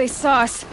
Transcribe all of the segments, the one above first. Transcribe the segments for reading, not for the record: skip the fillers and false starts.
They saw us.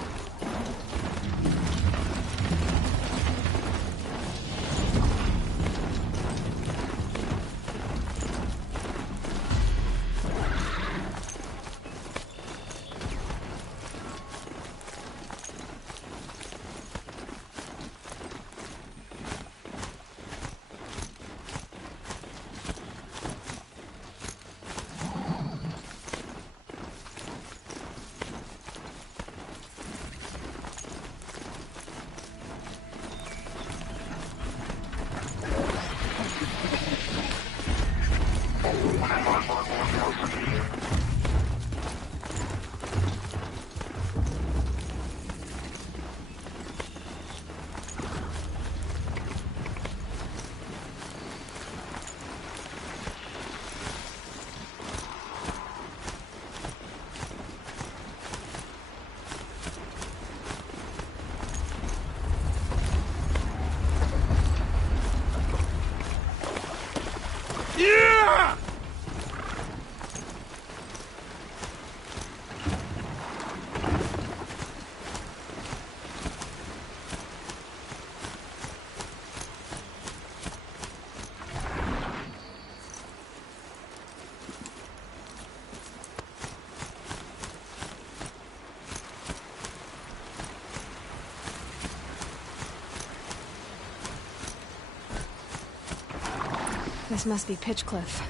This must be Pitchcliff.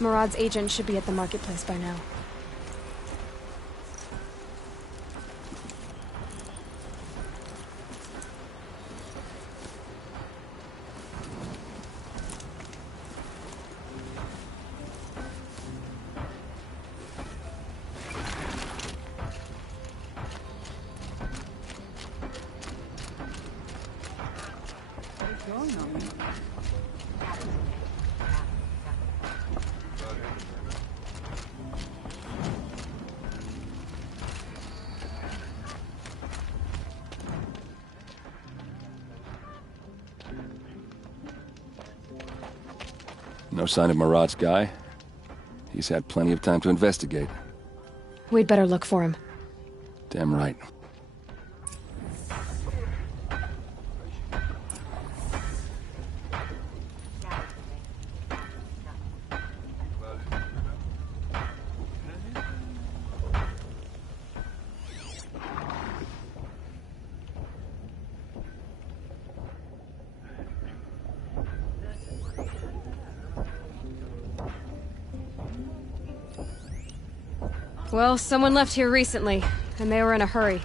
Murad's agent should be at the marketplace by now. No sign of Murad's guy. He's had plenty of time to investigate. We'd better look for him. Damn right. Well, someone left here recently, and they were in a hurry.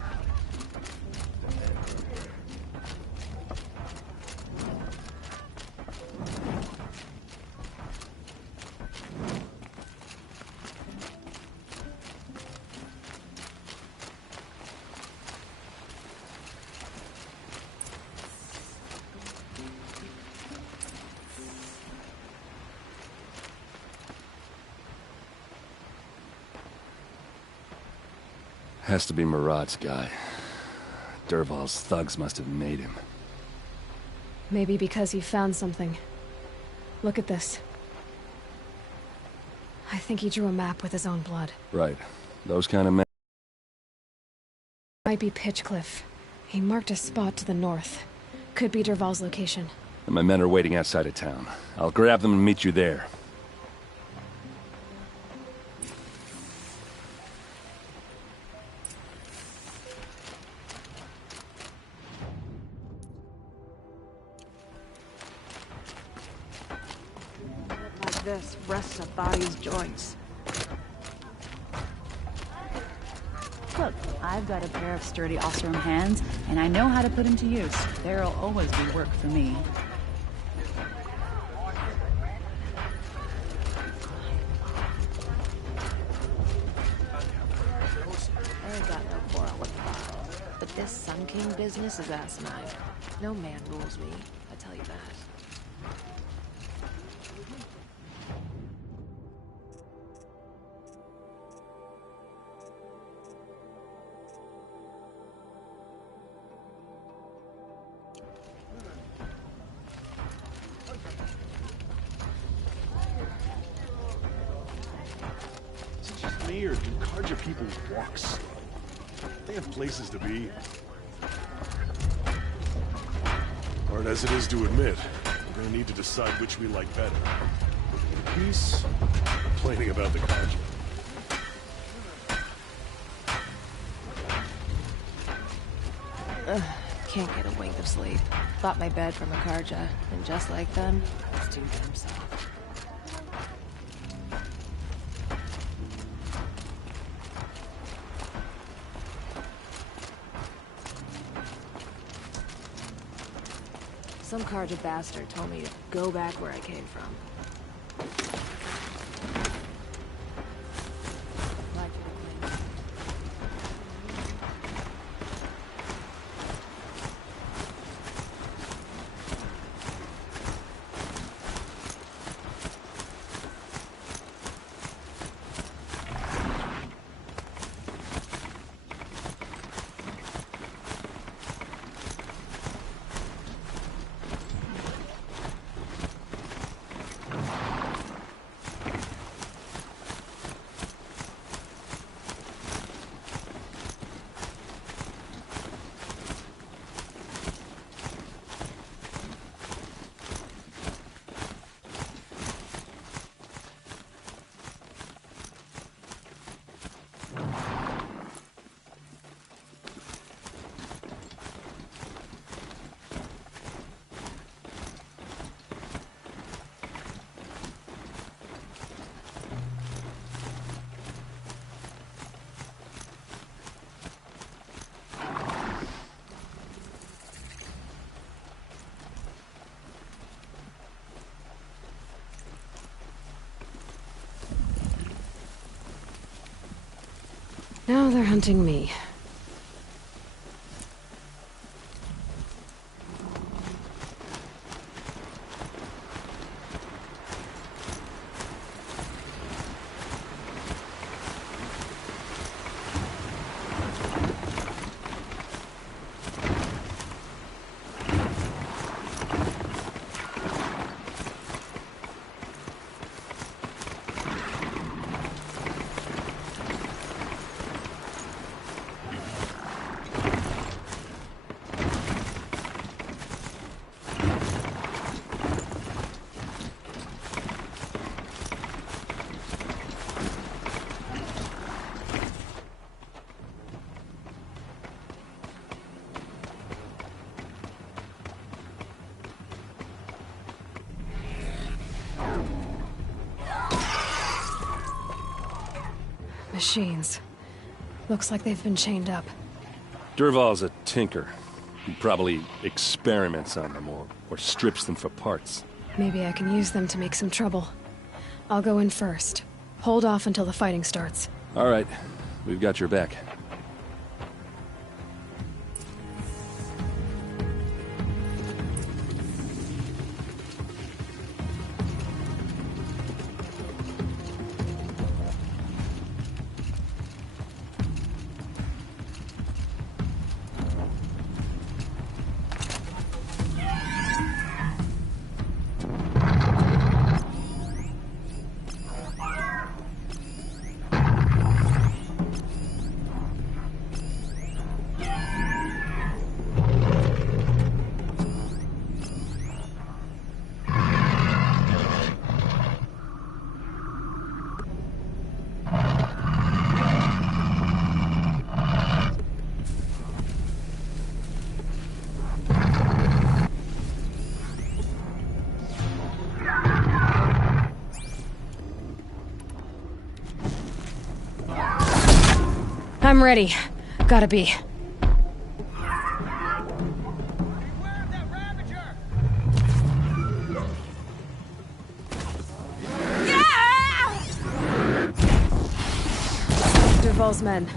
Has to be Murad's guy. Dervahl's thugs must have made him. Maybe because he found something. Look at this. I think he drew a map with his own blood. Right. Those kind of men. Might be Pitchcliff. He marked a spot to the north. Could be Dervahl's location. And my men are waiting outside of town. I'll grab them and meet you there. This rests a body's joints. Look, I've got a pair of sturdy Oseram hands, and I know how to put them to use. There'll always be work for me. I ain't got no quarrel with Bob, but this Sun King business is asinine. No man rules me, I tell you that. Is it just me, or do Carja people walk slow? They have places to be. Hard as it is to admit, we're gonna need to decide which we like better. Peace, complaining about the conflict. Can't get a wink of sleep. Bought my bed from Akarja, and just like them, it's too damn soft. Some Karja bastard told me to go back where I came from. Like you to claim. Now they're hunting me. Machines. Looks like they've been chained up. Dervahl's a tinker. He probably experiments on them or strips them for parts. Maybe I can use them to make some trouble. I'll go in first. Hold off until the fighting starts. All right, we've got your back. I'm ready. Gotta be. Dervahl's men.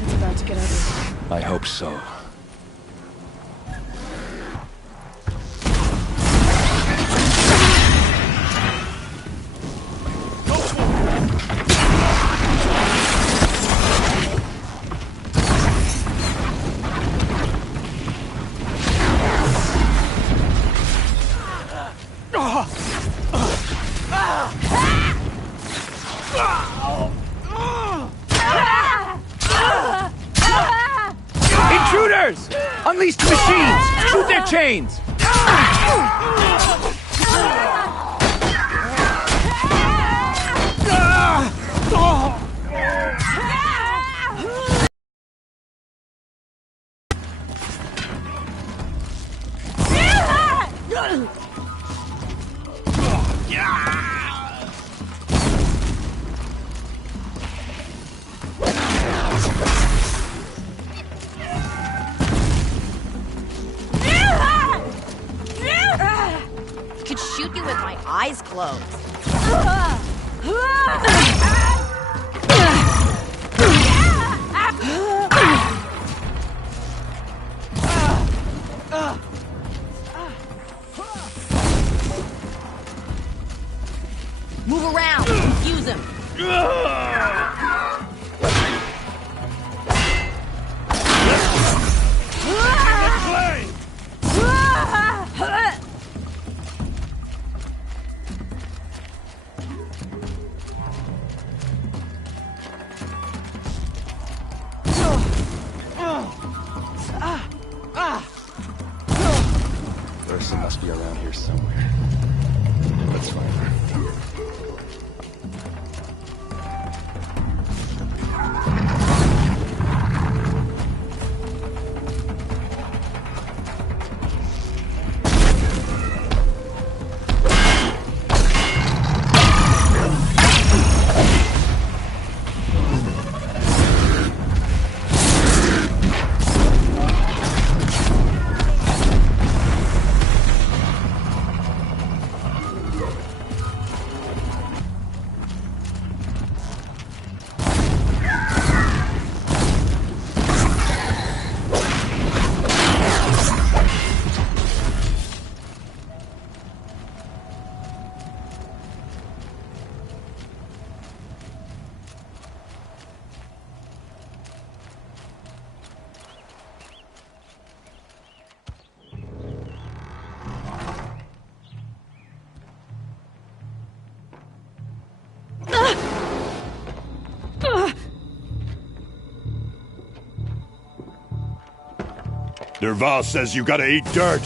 It's about to get ugly. I hope so. Hunters! Unleash the machines! Shoot their chains! Could shoot you with my eyes closed. Move around, confuse him. Ursa must be around here somewhere. Let's find her. Dervahl says you gotta eat dirt.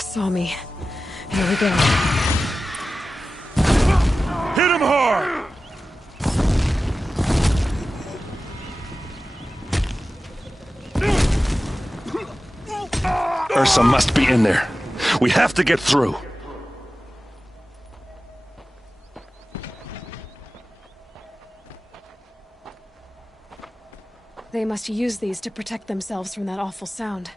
Saw me. Here we go. Hit him hard! Ursa must be in there. We have to get through. They must use these to protect themselves from that awful sound.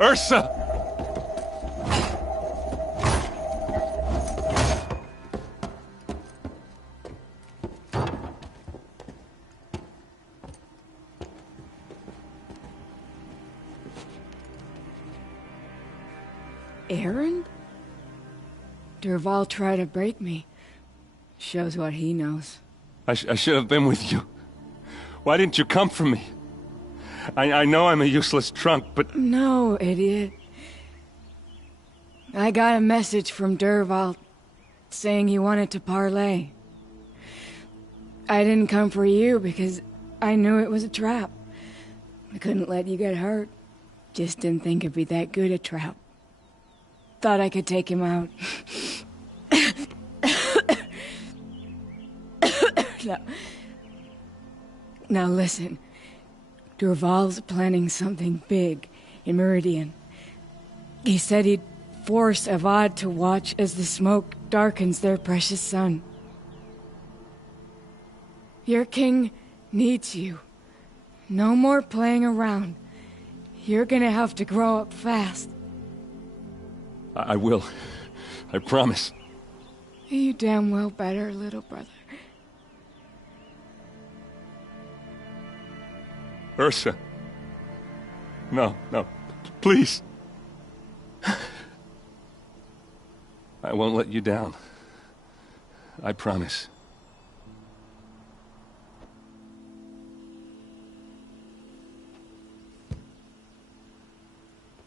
Ursa! Aaron? Dervahl tried to break me. Shows what he knows. I should have been with you. Why didn't you come for me? I know I'm a useless trunk, but... No, idiot. I got a message from Dervahl saying he wanted to parlay. I didn't come for you because I knew it was a trap. I couldn't let you get hurt. Just didn't think it'd be that good a trap. Thought I could take him out. Now listen. Dervahl's planning something big in Meridian. He said he'd force Avad to watch as the smoke darkens their precious sun. Your king needs you. No more playing around. You're gonna have to grow up fast. I will. I promise. You damn well better, little brother. Ursa. No, no. Please. I won't let you down. I promise.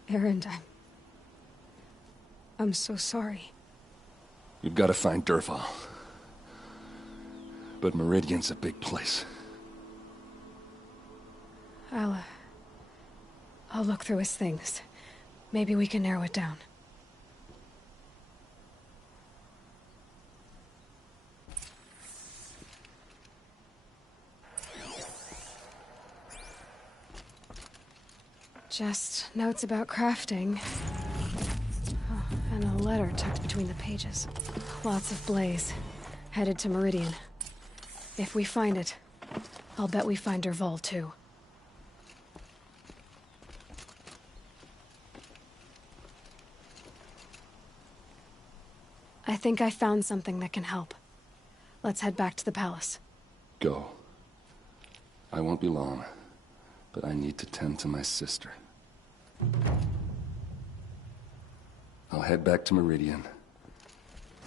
Erend, I'm so sorry. You've got to find Dervahl. But Meridian's a big place. I'll look through his things. Maybe we can narrow it down. Just notes about crafting. Oh, and a letter tucked between the pages. Lots of blaze. Headed to Meridian. If we find it, I'll bet we find Dervahl too. I think I found something that can help. Let's head back to the palace. Go. I won't be long, but I need to tend to my sister. I'll head back to Meridian.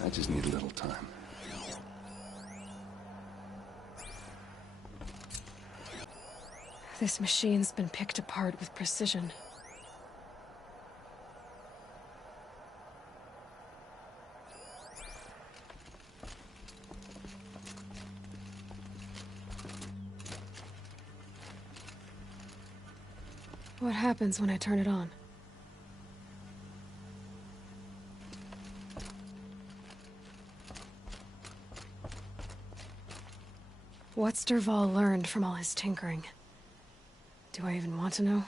I just need a little time. This machine's been picked apart with precision. What happens when I turn it on? What's Dervahl learned from all his tinkering? Do I even want to know?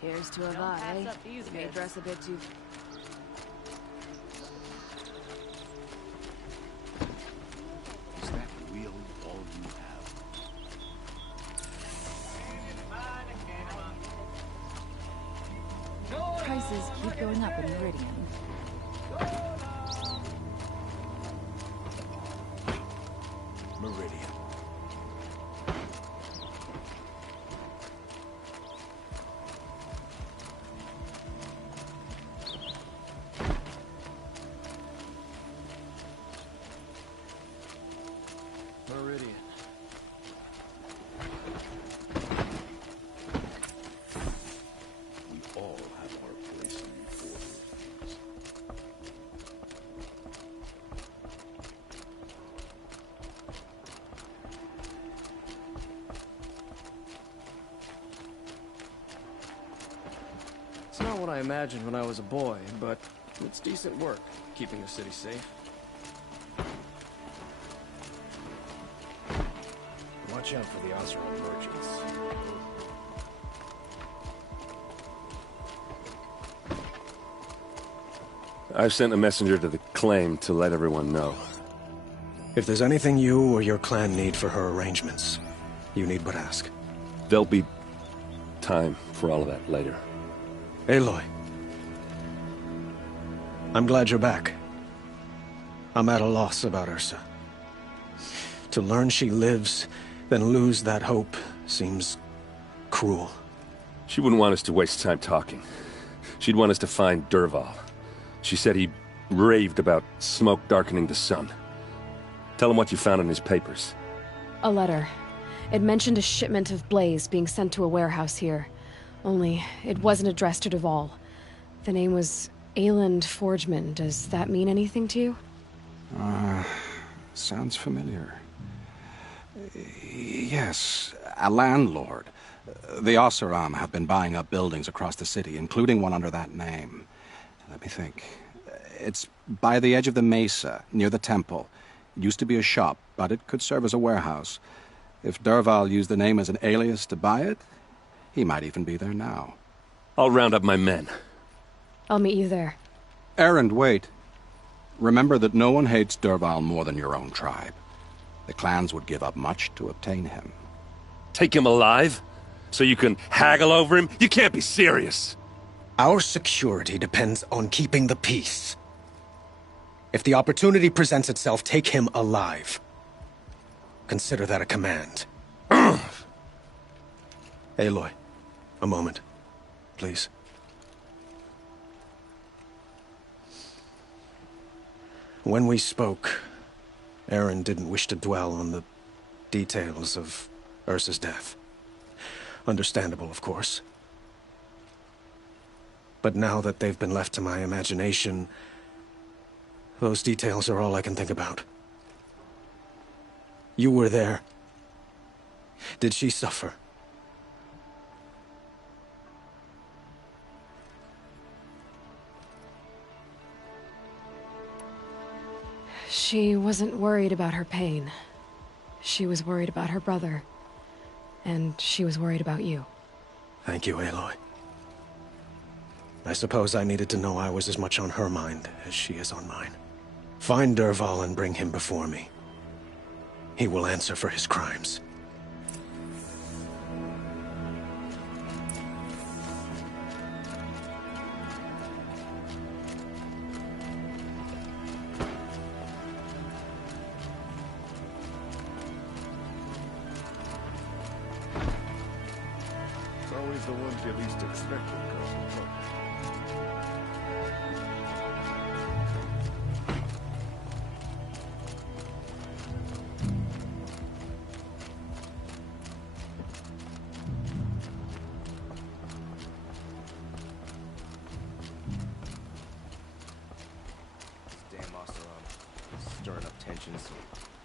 Here's to Avad, eh? May dress a bit too... Is that really all you have? Prices keep going up in Meridian. Meridian. Meridian. We all have our place in the order of things. It's not what I imagined when I was a boy, but It's decent work, keeping the city safe. Watch out for the Oseram merchants. I've sent a messenger to the claim to let everyone know. If there's anything you or your clan need for her arrangements, you need but ask. There'll be time for all of that later. Aloy. I'm glad you're back. I'm at a loss about Ursa. To learn she lives, then lose that hope, seems cruel. She wouldn't want us to waste time talking. She'd want us to find Dervahl. She said he raved about smoke darkening the sun. Tell him what you found in his papers. A letter. It mentioned a shipment of Blaze being sent to a warehouse here. Only, it wasn't addressed to Dervahl. The name was Ayland Forgeman. Does that mean anything to you? Sounds familiar. Yes, a landlord. The Oseram have been buying up buildings across the city, including one under that name. Let me think. It's by the edge of the mesa, near the temple. It used to be a shop, but it could serve as a warehouse. If Dervahl used the name as an alias to buy it, he might even be there now. I'll round up my men. I'll meet you there. Erend, wait. Remember that no one hates Dervahl more than your own tribe. The clans would give up much to obtain him. Take him alive? So you can haggle over him? You can't be serious! Our security depends on keeping the peace. If the opportunity presents itself, take him alive. Consider that a command. Aloy, a moment, please. When we spoke, Erend didn't wish to dwell on the details of Ursa's death. Understandable, of course. But now that they've been left to my imagination, those details are all I can think about. You were there. Did she suffer? She wasn't worried about her pain. She was worried about her brother. And she was worried about you. Thank you, Aloy. I suppose I needed to know I was as much on her mind as she is on mine. Find Dervahl and bring him before me. He will answer for his crimes. It's always the ones you least expect that cause trouble. Damn Oseram. Stirring up tensions,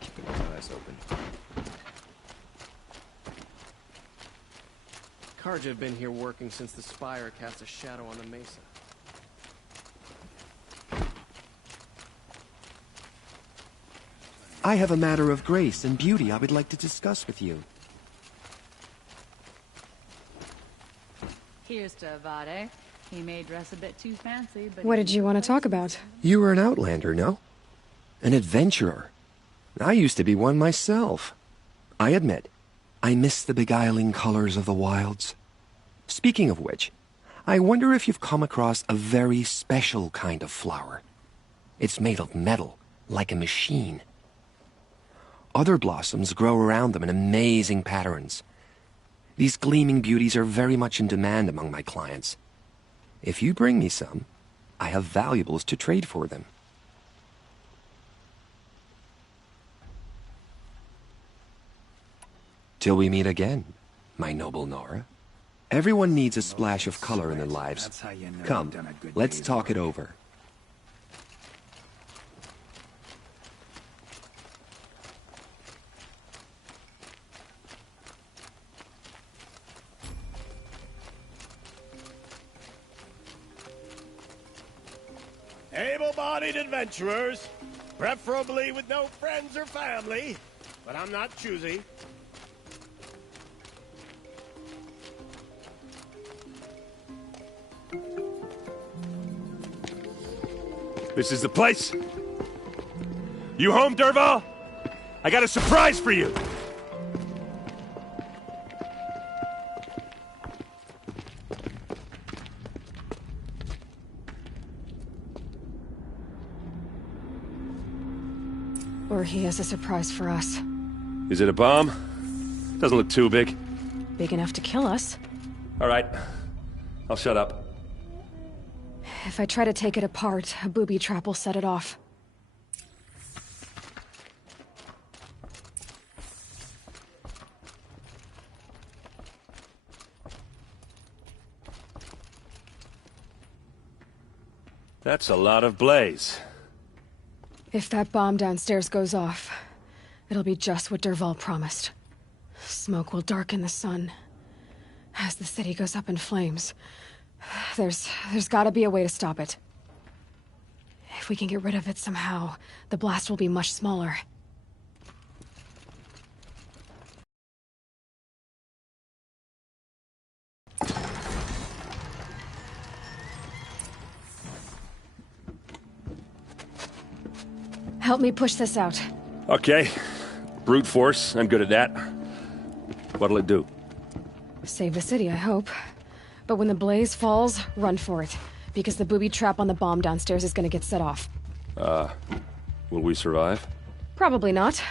keeping his eyes open. Karja have been here working since the Spire cast a shadow on the mesa. I have a matter of grace and beauty I would like to discuss with you. Here's to Avade. He may dress a bit too fancy, but... What did you want to talk about? You were an outlander, no? An adventurer. I used to be one myself. I admit, I miss the beguiling colors of the wilds. Speaking of which, I wonder if you've come across a very special kind of flower. It's made of metal, like a machine. Other blossoms grow around them in amazing patterns. These gleaming beauties are very much in demand among my clients. If you bring me some, I have valuables to trade for them. Till we meet again, my noble Nora. Everyone needs a splash of color in their lives. Come, let's talk it over. able-bodied adventurers, preferably with no friends or family, but I'm not choosy. This is the place? You home, Dervahl? I got a surprise for you! Or he has a surprise for us. Is it a bomb? Doesn't look too big. Big enough to kill us. All right. I'll shut up. If I try to take it apart, a booby trap will set it off. That's a lot of blaze. If that bomb downstairs goes off, it'll be just what Dervahl promised. Smoke will darken the sun. As the city goes up in flames, there's gotta be a way to stop it. If we can get rid of it somehow, the blast will be much smaller. Help me push this out. Okay. Brute force, I'm good at that. What'll it do? Save the city, I hope. But when the blaze falls, run for it. Because the booby trap on the bomb downstairs is gonna get set off. Will we survive? Probably not.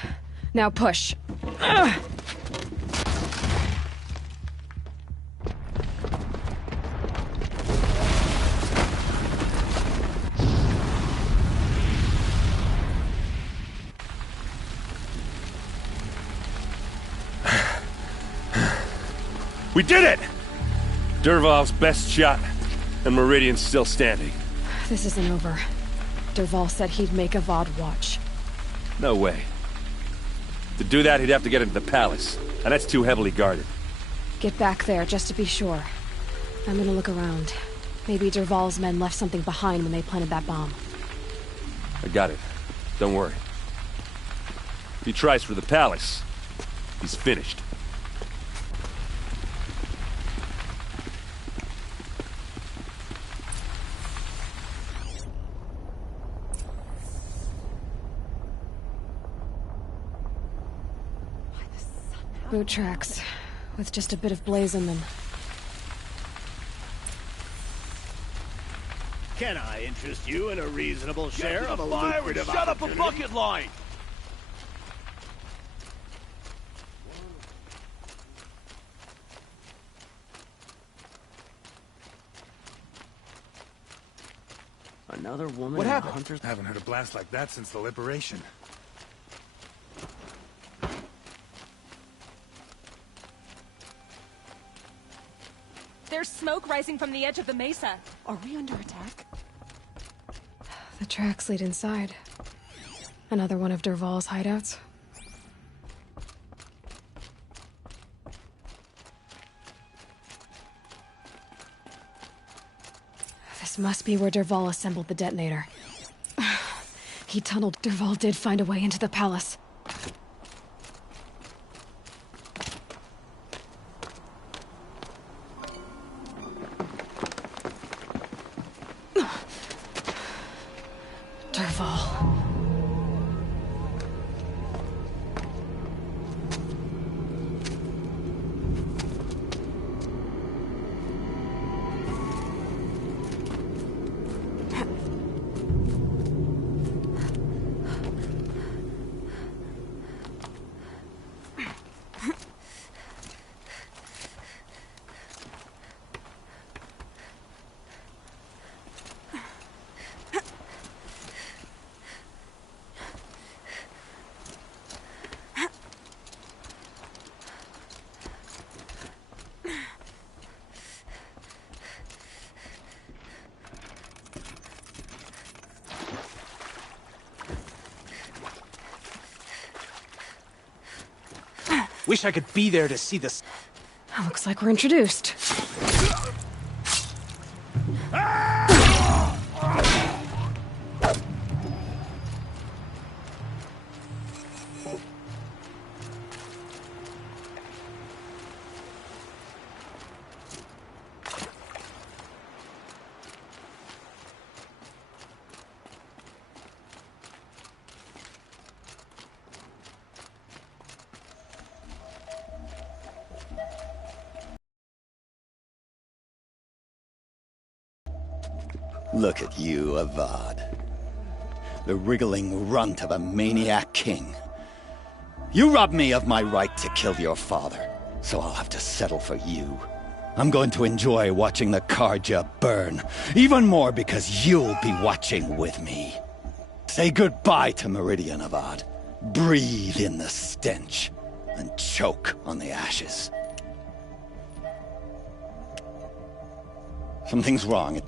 Now push. Ugh. We did it! Dervahl's best shot, and Meridian's still standing. This isn't over. Dervahl said he'd make Avad watch. No way. To do that, he'd have to get into the palace, and that's too heavily guarded. Get back there, just to be sure. I'm gonna look around. Maybe Dervahl's men left something behind when they planted that bomb. I got it. Don't worry. If he tries for the palace, he's finished. Boot tracks, with just a bit of blaze in them. Can I interest you in a reasonable share of a fire and lucrative shut up a opportunity? bucket line! Another woman. What in the happened? Hunters? I haven't heard a blast like that since the liberation. There's smoke rising from the edge of the mesa. Are we under attack? The tracks lead inside. Another one of Dervahl's hideouts. This must be where Dervahl assembled the detonator. He tunneled. Dervahl did find a way into the palace. Dervahl. Wish I could be there to see this. Looks like we're introduced. Look at you, Avad. The wriggling runt of a maniac king. You robbed me of my right to kill your father, so I'll have to settle for you. I'm going to enjoy watching the Carja burn, even more because you'll be watching with me. Say goodbye to Meridian, Avad. Breathe in the stench, and choke on the ashes. Something's wrong.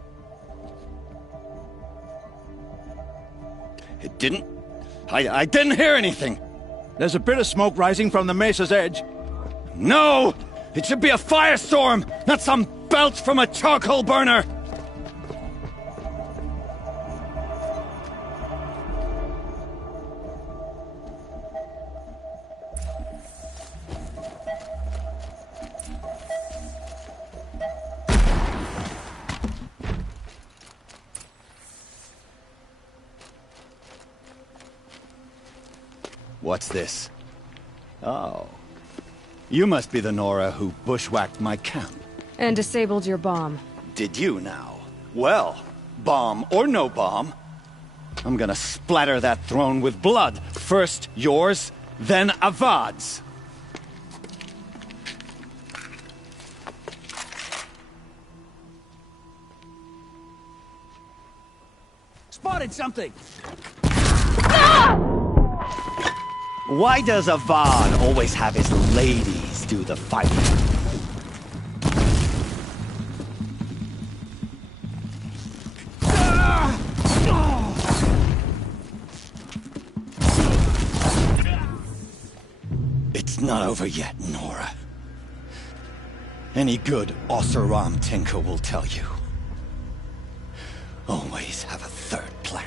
It didn't... I didn't hear anything! There's a bit of smoke rising from the mesa's edge. No! It should be a firestorm, not some belch from a charcoal burner! What's this? Oh. You must be the Nora who bushwhacked my camp. And disabled your bomb. Did you now? Well, bomb or no bomb, I'm gonna splatter that throne with blood. First yours, then Avad's. Spotted something! Why does Avad always have his ladies do the fighting? It's not over yet, Nora. Any good Oseram tinker will tell you. Always have a third plan.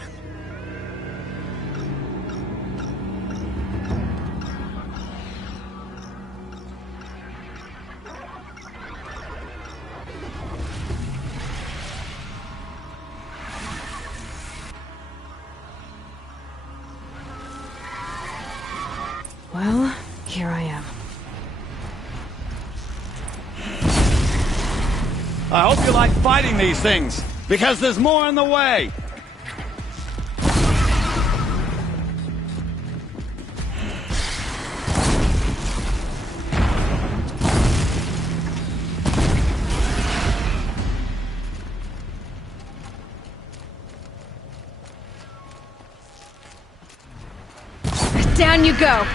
Well, here I am. I hope you like fighting these things, because there's more in the way! Down you go!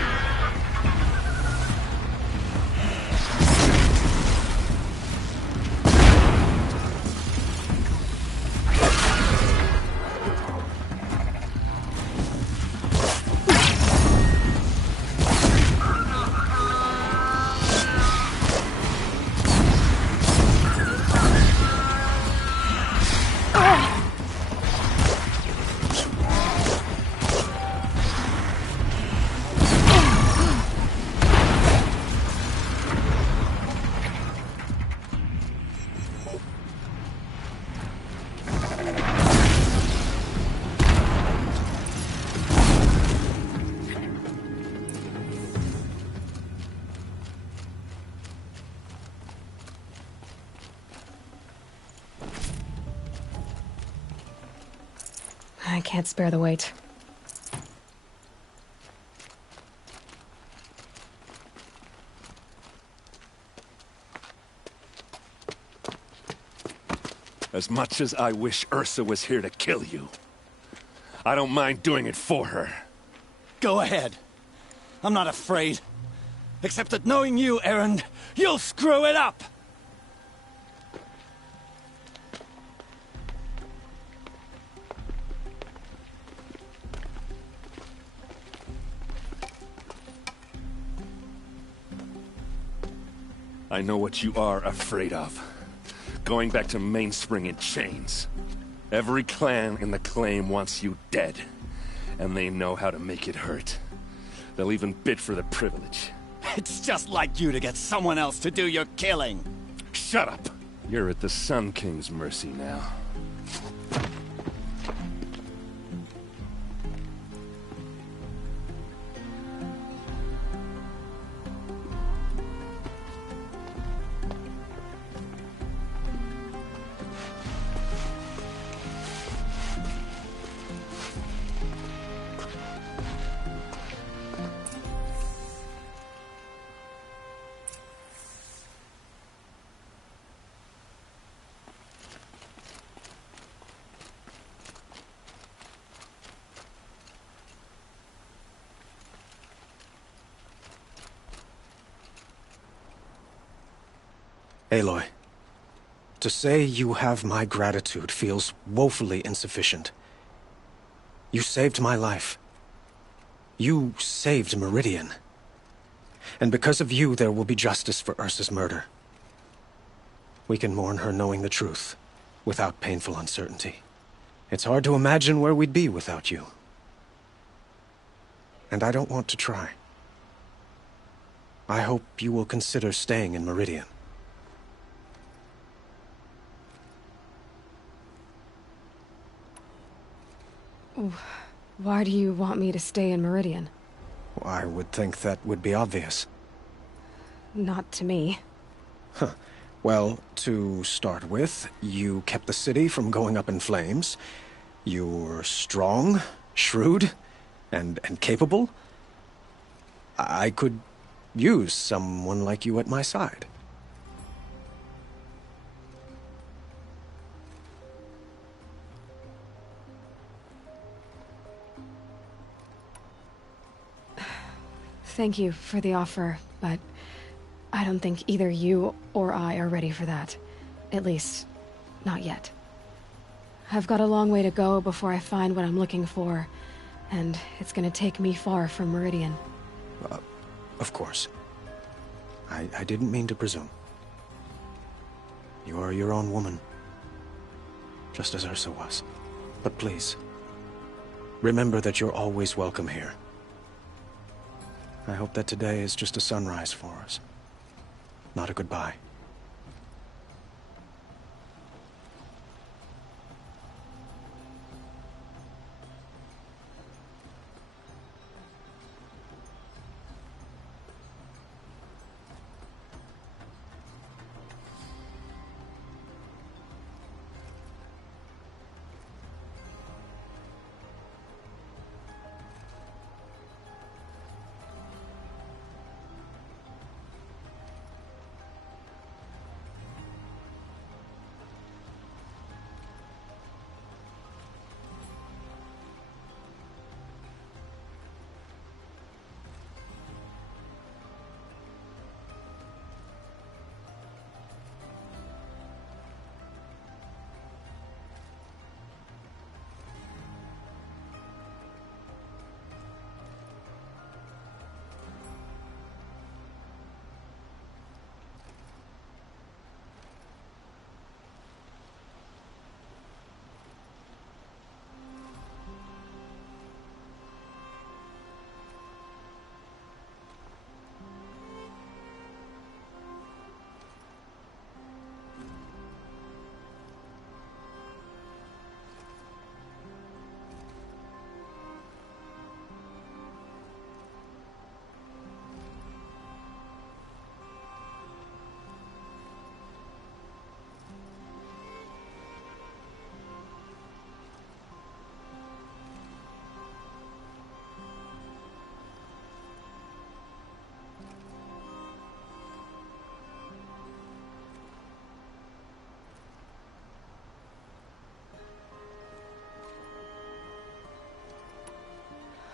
I can't spare the weight. As much as I wish Ursa was here to kill you, I don't mind doing it for her. Go ahead. I'm not afraid. Except that knowing you, Erend, you'll screw it up! I know what you are afraid of. Going back to Mainspring in chains. Every clan in the Claim wants you dead. And they know how to make it hurt. They'll even bid for the privilege. It's just like you to get someone else to do your killing. Shut up! You're at the Sun King's mercy now. Aloy, to say you have my gratitude feels woefully insufficient. You saved my life. You saved Meridian. And because of you, there will be justice for Ursa's murder. We can mourn her knowing the truth, without painful uncertainty. It's hard to imagine where we'd be without you. And I don't want to try. I hope you will consider staying in Meridian. Why do you want me to stay in Meridian? I would think that would be obvious. Not to me. Huh. Well, to start with, you kept the city from going up in flames. You're strong, shrewd, and capable. I could use someone like you at my side. Thank you for the offer, but I don't think either you or I are ready for that. At least, not yet. I've got a long way to go before I find what I'm looking for, and it's gonna take me far from Meridian. Of course. I didn't mean to presume. You are your own woman, just as Ursa was. But please, remember that you're always welcome here. I hope that today is just a sunrise for us, not a goodbye.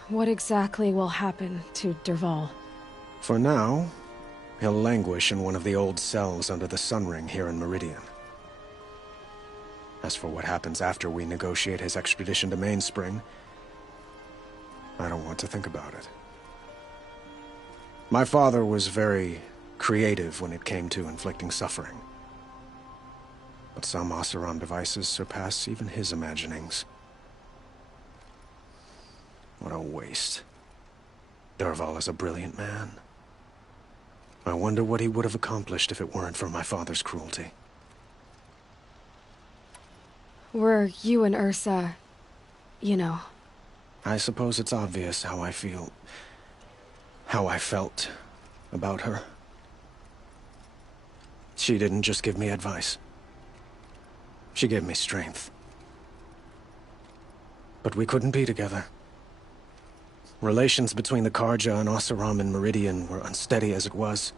What exactly will happen to Dervahl? For now, he'll languish in one of the old cells under the Sun Ring here in Meridian. As for what happens after we negotiate his extradition to Mainspring, I don't want to think about it. My father was very creative when it came to inflicting suffering. But some Oseram devices surpass even his imaginings. What a waste. Dervahl is a brilliant man. I wonder what he would have accomplished if it weren't for my father's cruelty. Were you and Ursa, you know? I suppose it's obvious how I feel... how I felt about her. She didn't just give me advice. She gave me strength. But we couldn't be together. Relations between the Carja and Oseram in Meridian were unsteady as it was.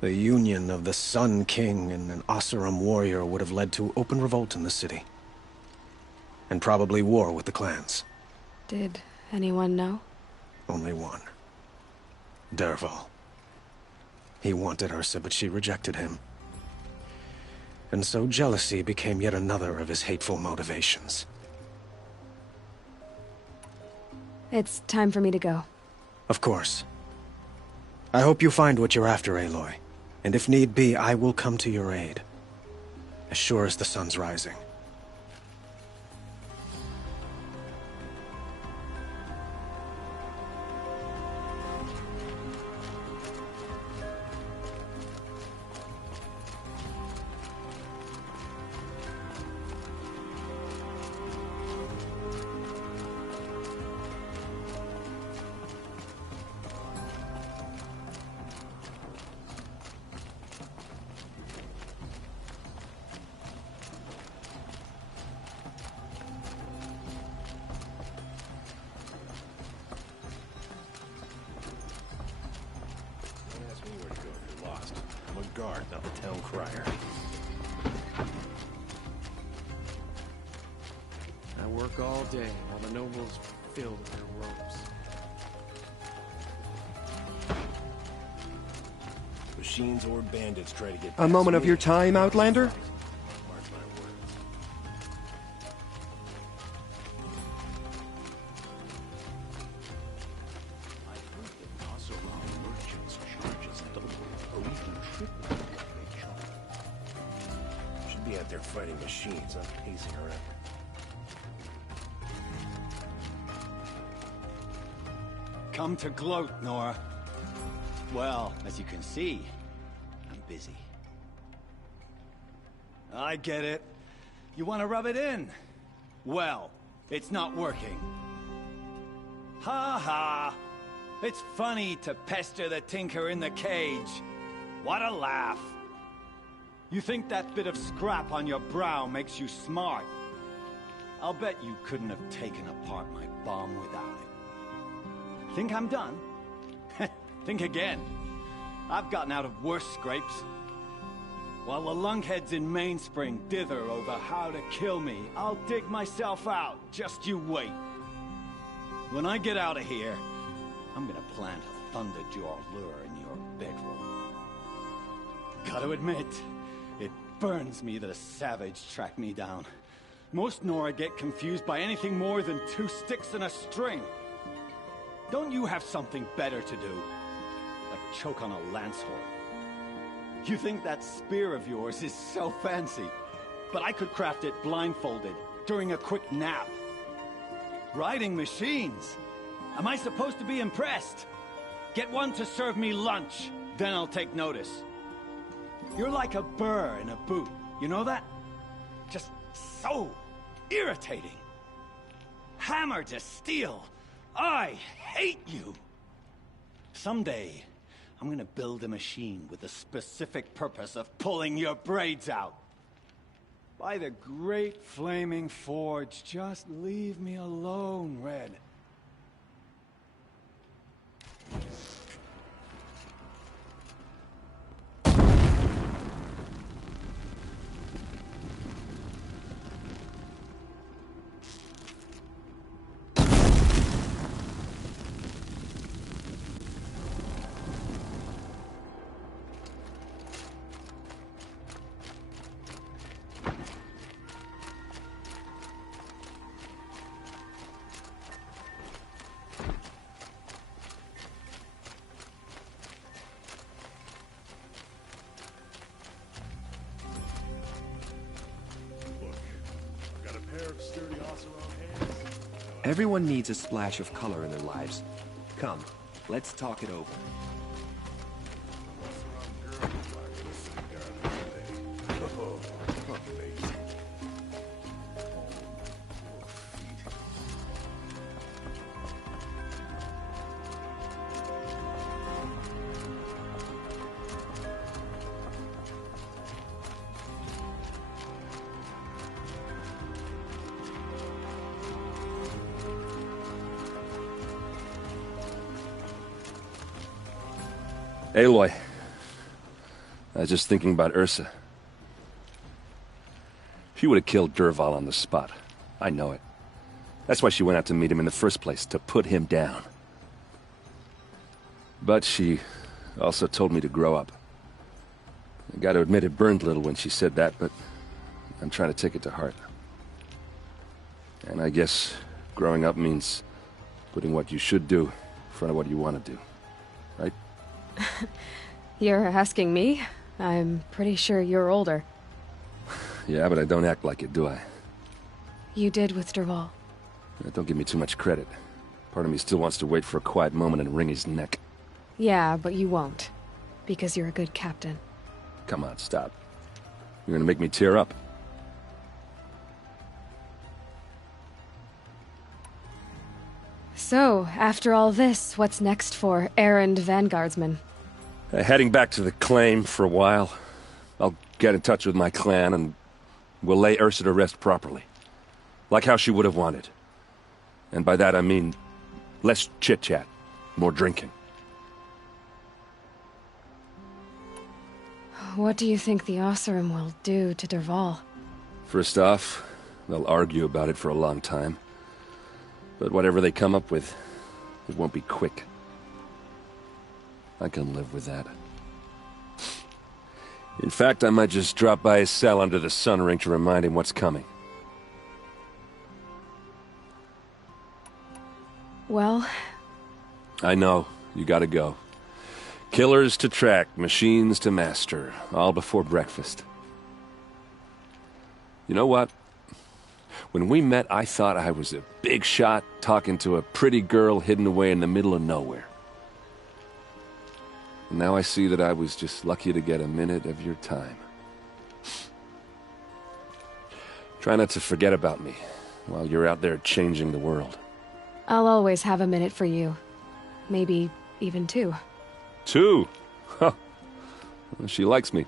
The union of the Sun King and an Oseram warrior would have led to open revolt in the city. And probably war with the clans. Did anyone know? Only one. Dervahl. He wanted Ursa, but she rejected him. And so jealousy became yet another of his hateful motivations. It's time for me to go. Of course. I hope you find what you're after, Aloy. And if need be, I will come to your aid. As sure as the sun's rising. Guard, not the town crier. I work all day while the nobles fill their robes. Machines or bandits try to get A moment of your time, Outlander? They're fighting machines, not pacing around. Come to gloat, Nora. Well, as you can see, I'm busy. I get it. You want to rub it in? Well, it's not working. Ha ha! It's funny to pester the tinker in the cage. What a laugh. You think that bit of scrap on your brow makes you smart? I'll bet you couldn't have taken apart my bomb without it. Think I'm done? Think again. I've gotten out of worse scrapes. While the lunkheads in Mainspring dither over how to kill me, I'll dig myself out. Just you wait. When I get out of here, I'm gonna plant a Thunderjaw lure in your bedroom. Gotta admit, it burns me that a savage tracked me down. Most Nora get confused by anything more than 2 sticks and a string. Don't you have something better to do? Like choke on a lance horn. You think that spear of yours is so fancy, but I could craft it blindfolded, during a quick nap. Riding machines? Am I supposed to be impressed? Get one to serve me lunch, then I'll take notice. You're like a burr in a boot, you know that? Just so irritating. Hammer to steel. I hate you. Someday, I'm gonna build a machine with the specific purpose of pulling your braids out. By the great flaming forge, just leave me alone, Red. Everyone needs a splash of color in their lives. Come, let's talk it over. Aloy, I was just thinking about Ursa. She would have killed Dervahl on the spot. I know it. That's why she went out to meet him in the first place, to put him down. But she also told me to grow up. I gotta admit it burned a little when she said that, but I'm trying to take it to heart. And I guess growing up means putting what you should do in front of what you want to do. Right? You're asking me? I'm pretty sure you're older. Yeah, but I don't act like it, do I? You did with Dervahl. Don't give me too much credit. Part of me still wants to wait for a quiet moment and wring his neck. Yeah, but you won't. Because you're a good captain. Come on, stop. You're gonna make me tear up. So, after all this, what's next for errand vanguardsman? Heading back to the claim for a while. I'll get in touch with my clan and we'll lay Ursa to rest properly. Like how she would have wanted. And by that I mean less chit-chat, more drinking. What do you think the Oseram will do to Dervahl? First off, they'll argue about it for a long time. But whatever they come up with, it won't be quick. I can live with that. In fact, I might just drop by his cell under the sun ring to remind him what's coming. Well... I know. You gotta go. Killers to track, machines to master, all before breakfast. You know what? When we met, I thought I was a big shot talking to a pretty girl hidden away in the middle of nowhere. And now I see that I was just lucky to get a minute of your time. Try not to forget about me while you're out there changing the world. I'll always have a minute for you. Maybe even two. 2? Huh. She likes me.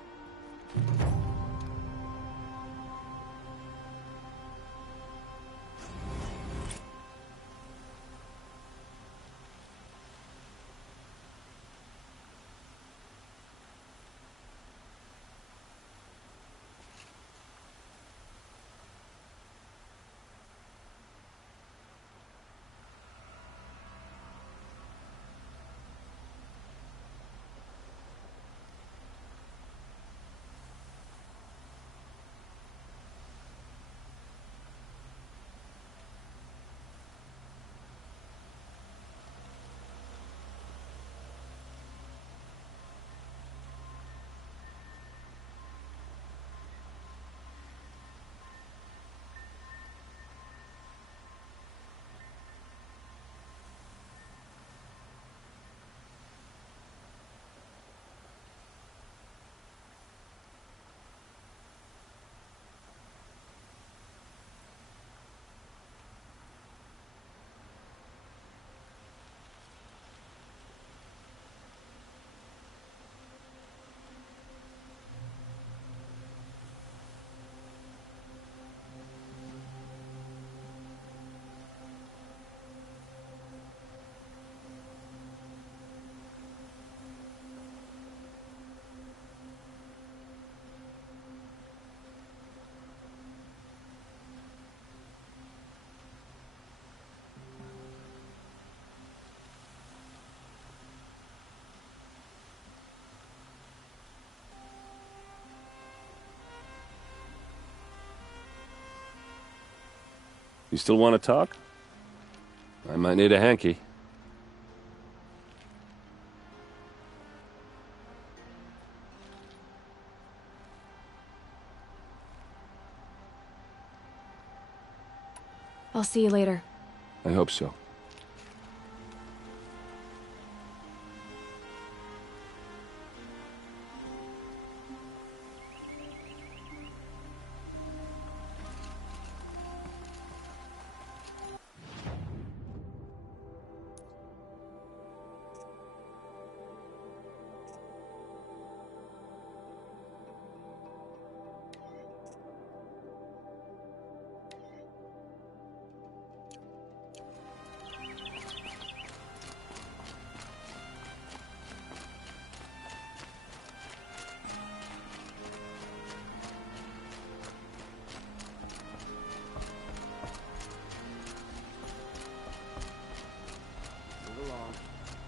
You still want to talk? I might need a hanky. I'll see you later. I hope so.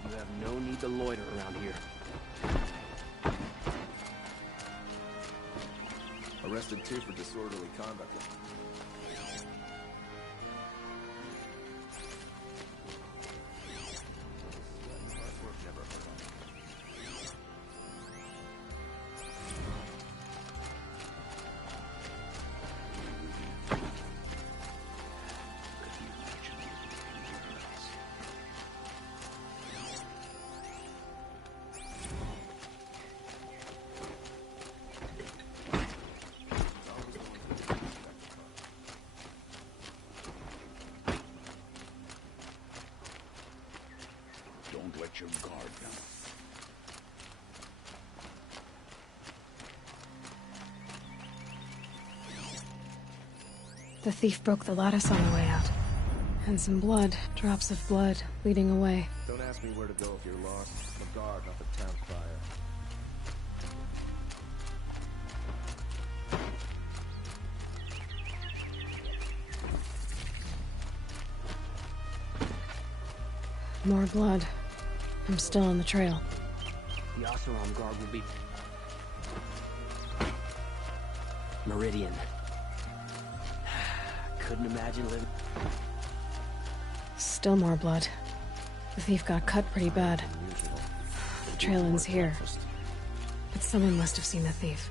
You have no need to loiter around here. arrested too for disorderly conduct. Don't let your guard down. The thief broke the lattice on the way out. And some blood, drops of blood, leading away. Don't ask me where to go if you're lost. The guard, not the town crier. More blood. I'm still on the trail. The Oseram guard will be... Meridian. Couldn't imagine living... Still more blood. The thief got cut pretty bad. The trail ends here. But someone must have seen the thief.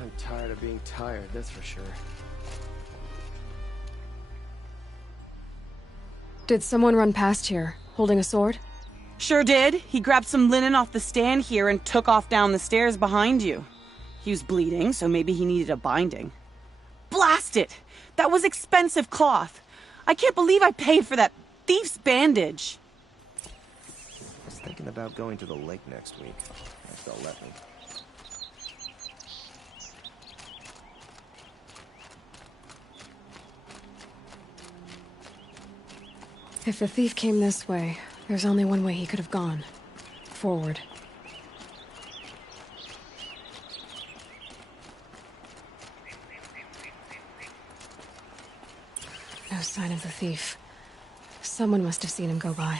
I'm tired of being tired, that's for sure. Did someone run past here, holding a sword? Sure did. He grabbed some linen off the stand here and took off down the stairs behind you. He was bleeding, so maybe he needed a binding. Blast it! That was expensive cloth. I can't believe I paid for that thief's bandage. I was thinking about going to the lake next week, if they'll let me. If the thief came this way, there's only one way he could have gone. Forward. No sign of the thief. Someone must have seen him go by.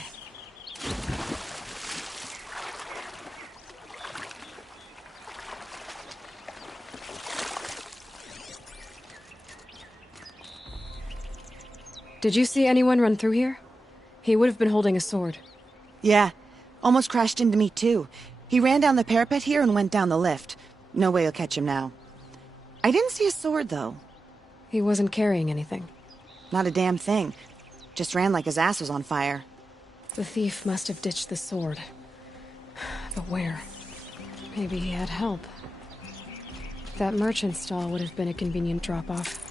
Did you see anyone run through here? He would have been holding a sword. Yeah, almost crashed into me too. He ran down the parapet here and went down the lift. No way you'll catch him now. I didn't see a sword, though. He wasn't carrying anything. Not a damn thing. Just ran like his ass was on fire. The thief must have ditched the sword. But where? Maybe he had help. That merchant stall would have been a convenient drop-off.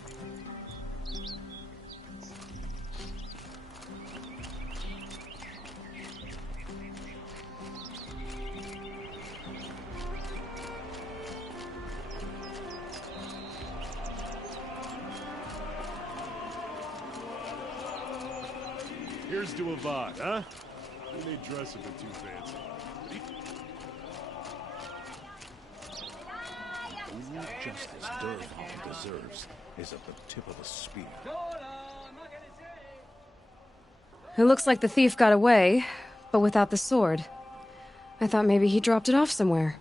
Here's to Avad, huh? We may dress a bit too fancy. Only justice Dervahl deserves is at the tip of the spear. It looks like the thief got away, but without the sword. I thought maybe he dropped it off somewhere.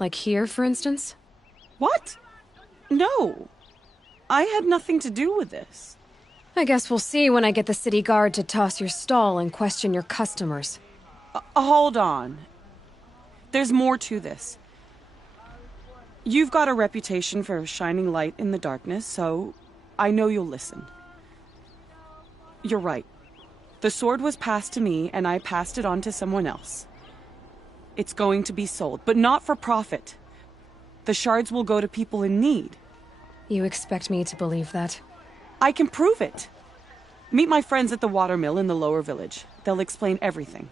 Like here, for instance? What? No. I had nothing to do with this. I guess we'll see when I get the city guard to toss your stall and question your customers. Hold on. There's more to this. You've got a reputation for shining light in the darkness, so I know you'll listen. You're right. The sword was passed to me, and I passed it on to someone else. It's going to be sold, but not for profit. The shards will go to people in need. You expect me to believe that? I can prove it. Meet my friends at the watermill in the lower village. They'll explain everything.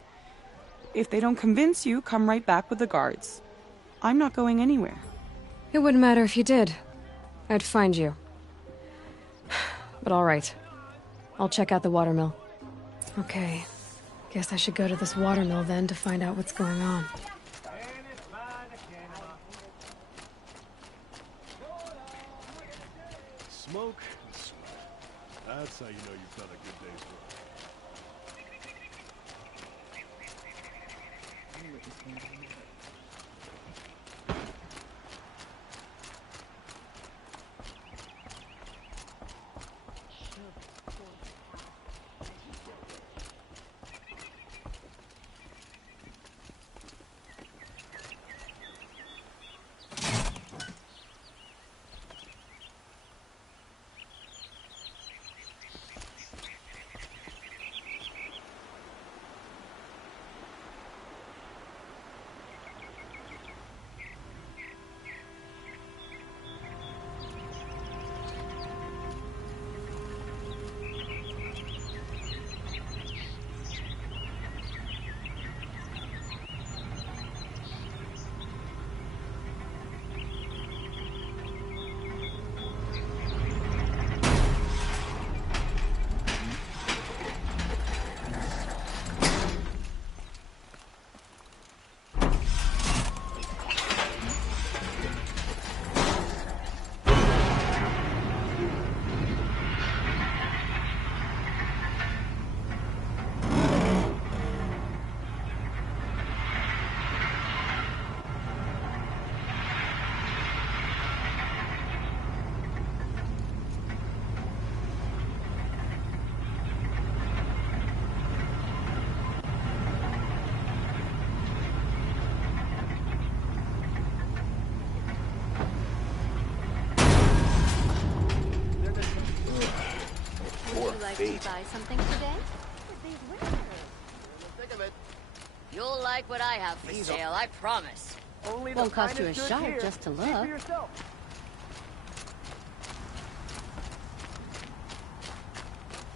If they don't convince you, come right back with the guards. I'm not going anywhere. It wouldn't matter if you did. I'd find you. But all right. I'll check out the watermill. Okay. Guess I should go to this watermill then to find out what's going on. Smoke and sweat. That's how you know you've done a good day's work. feet. Buy something today? You'll like what I have for sale, I promise. Won't cost you a shot just to look.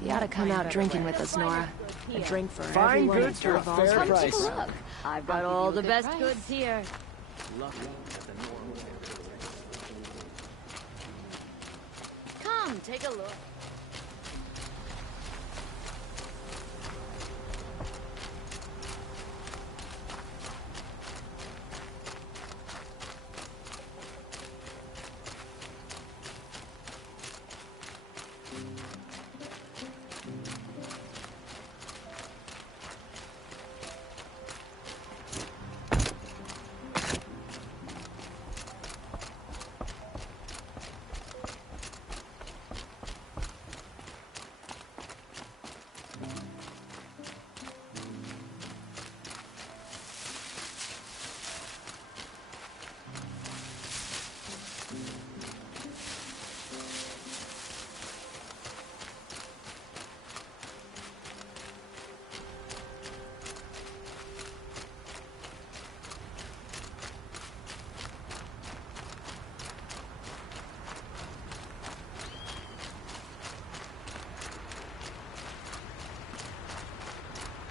You ought to come out drinking with us, Nora. A drink for Fine everyone goods at for a Dervahl's. fair Come take a price. look. I've got all the best goods here. Come, take a look.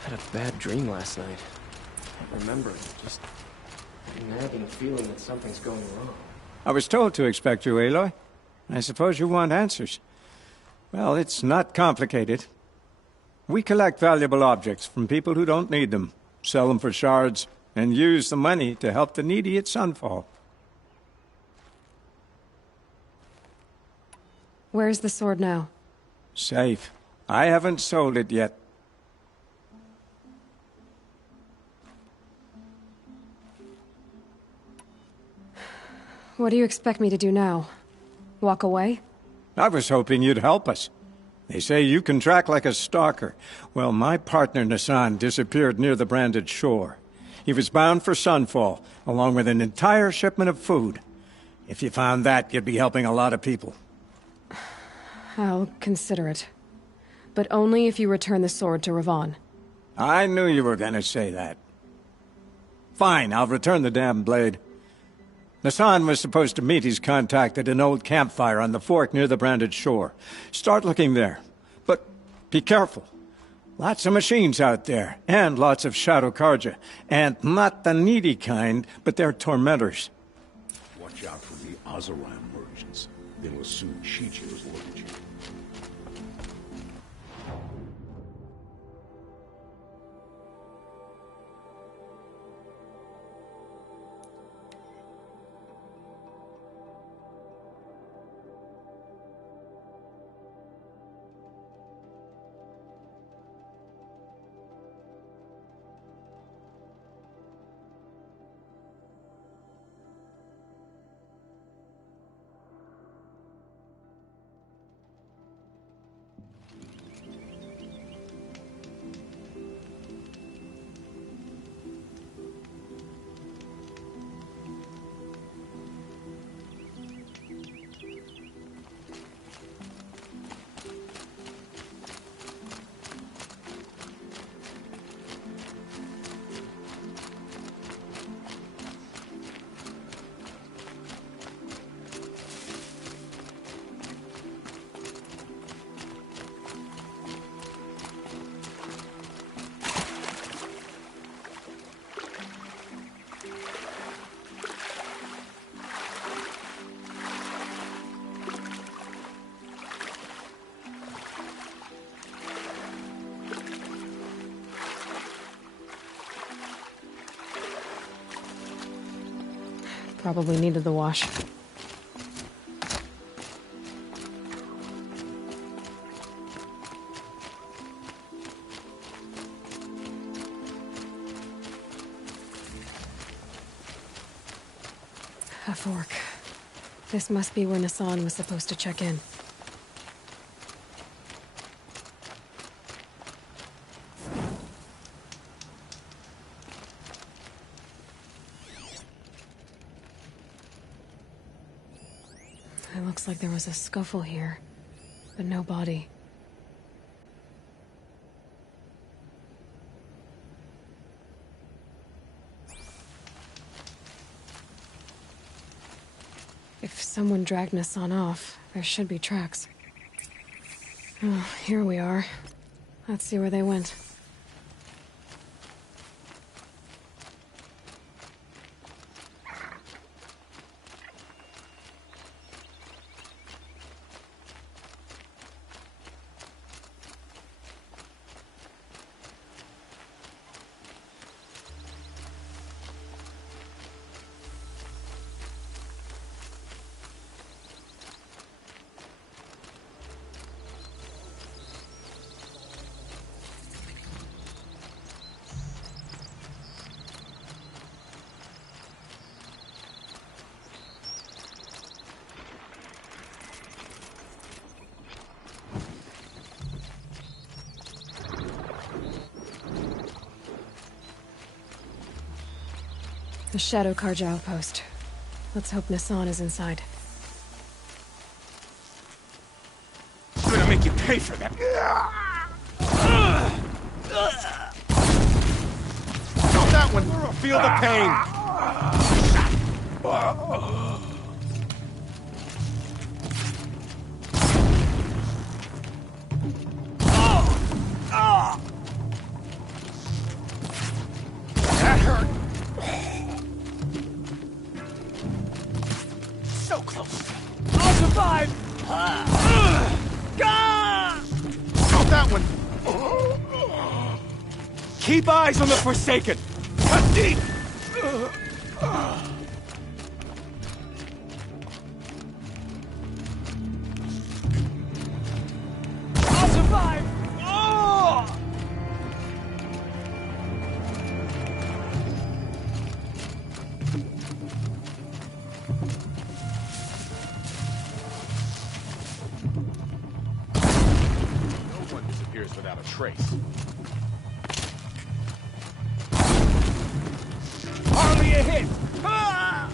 I had a bad dream last night. I can't remember it. Just a nagging feeling that something's going wrong. I was told to expect you, Aloy. I suppose you want answers. Well, it's not complicated. We collect valuable objects from people who don't need them, sell them for shards, and use the money to help the needy at Sunfall. Where's the sword now? Safe. I haven't sold it yet. What do you expect me to do now? Walk away? I was hoping you'd help us. They say you can track like a stalker. Well, my partner Nassan disappeared near the branded shore. He was bound for Sunfall, along with an entire shipment of food. If you found that, you'd be helping a lot of people. I'll consider it. But only if you return the sword to Ravon. I knew you were gonna say that. Fine, I'll return the damn blade. Nassan was supposed to meet his contact at an old campfire on the fork near the branded shore. Start looking there. But be careful. Lots of machines out there, and lots of Shadow Karja. And not the needy kind, but they're tormentors. Watch out for the Oseram merchants. They will soon cheat you as look at you. Probably needed the wash. A fork. This must be where Nassan was supposed to check in. It looks like there was a scuffle here, but no body. Someone dragged Nassan off. There should be tracks. Oh, here we are. Let's see where they went. The Shadow Karja outpost. Let's hope Nassan is inside. I'm gonna make you pay for that. Not that one. Feel the pain. That hurt. So close. I'll survive. Not that one. Keep eyes on the Forsaken. Cut deep. I'll survive. No one disappears without a trace. Hardly a hit. Ah!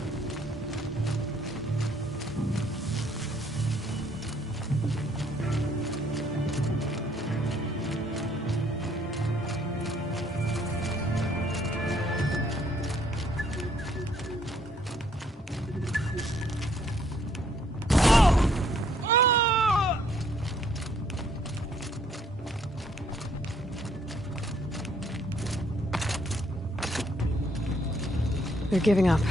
They're giving up.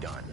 Done.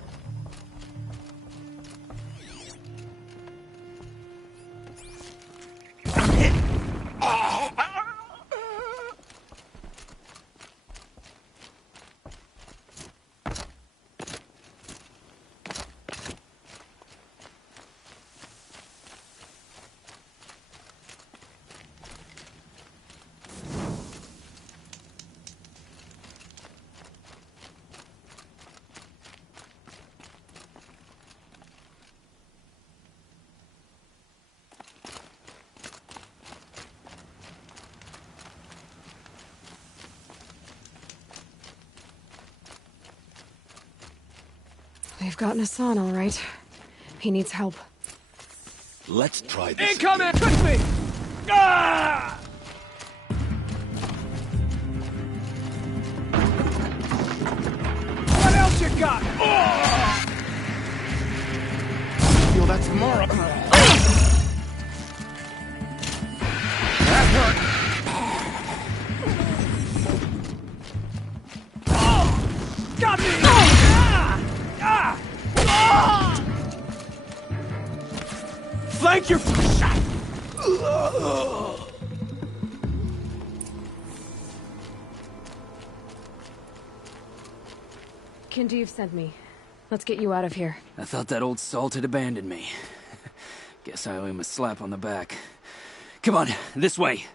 They've got Nassan, all right. He needs help. Let's try this. Incoming! Touch me! Ah! What else you got? Oh! Feel that tomorrow. That hurt. Got me! Ah! Ah! Ah! Flank your shot! Kinjeev sent me. Let's get you out of here. I thought that old salt had abandoned me. Guess I owe him a slap on the back. Come on, this way.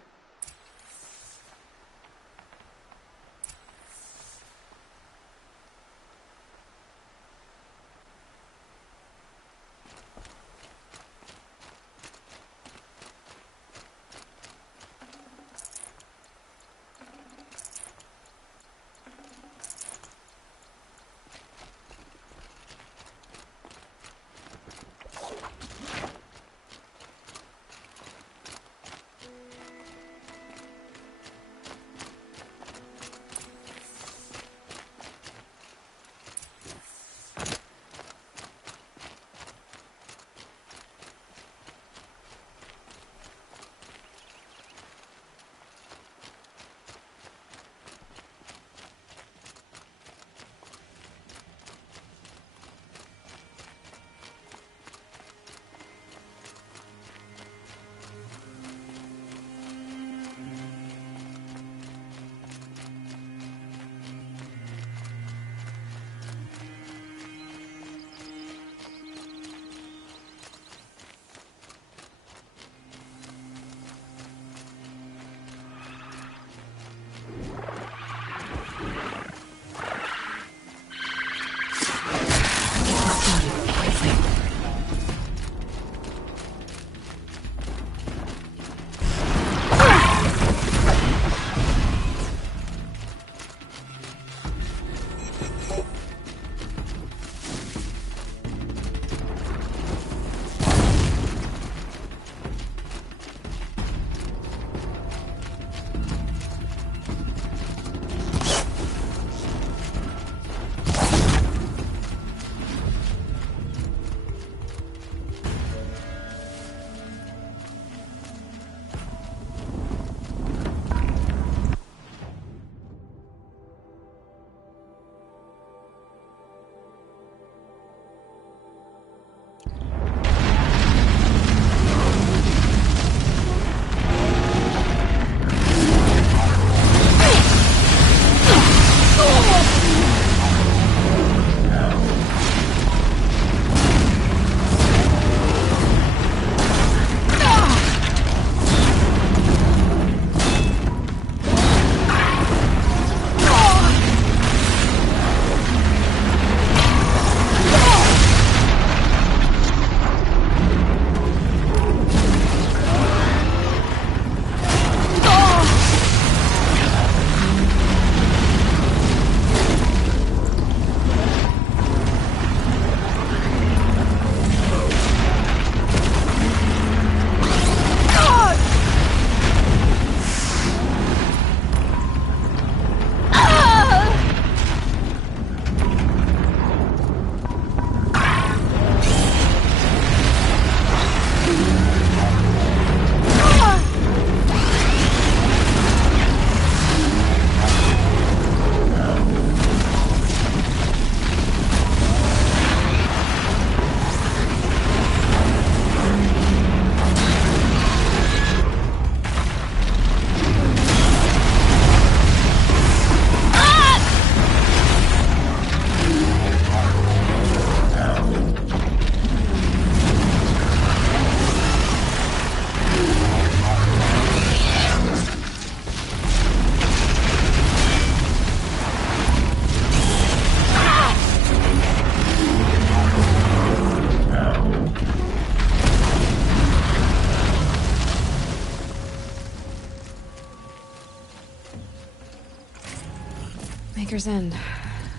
Maker's End.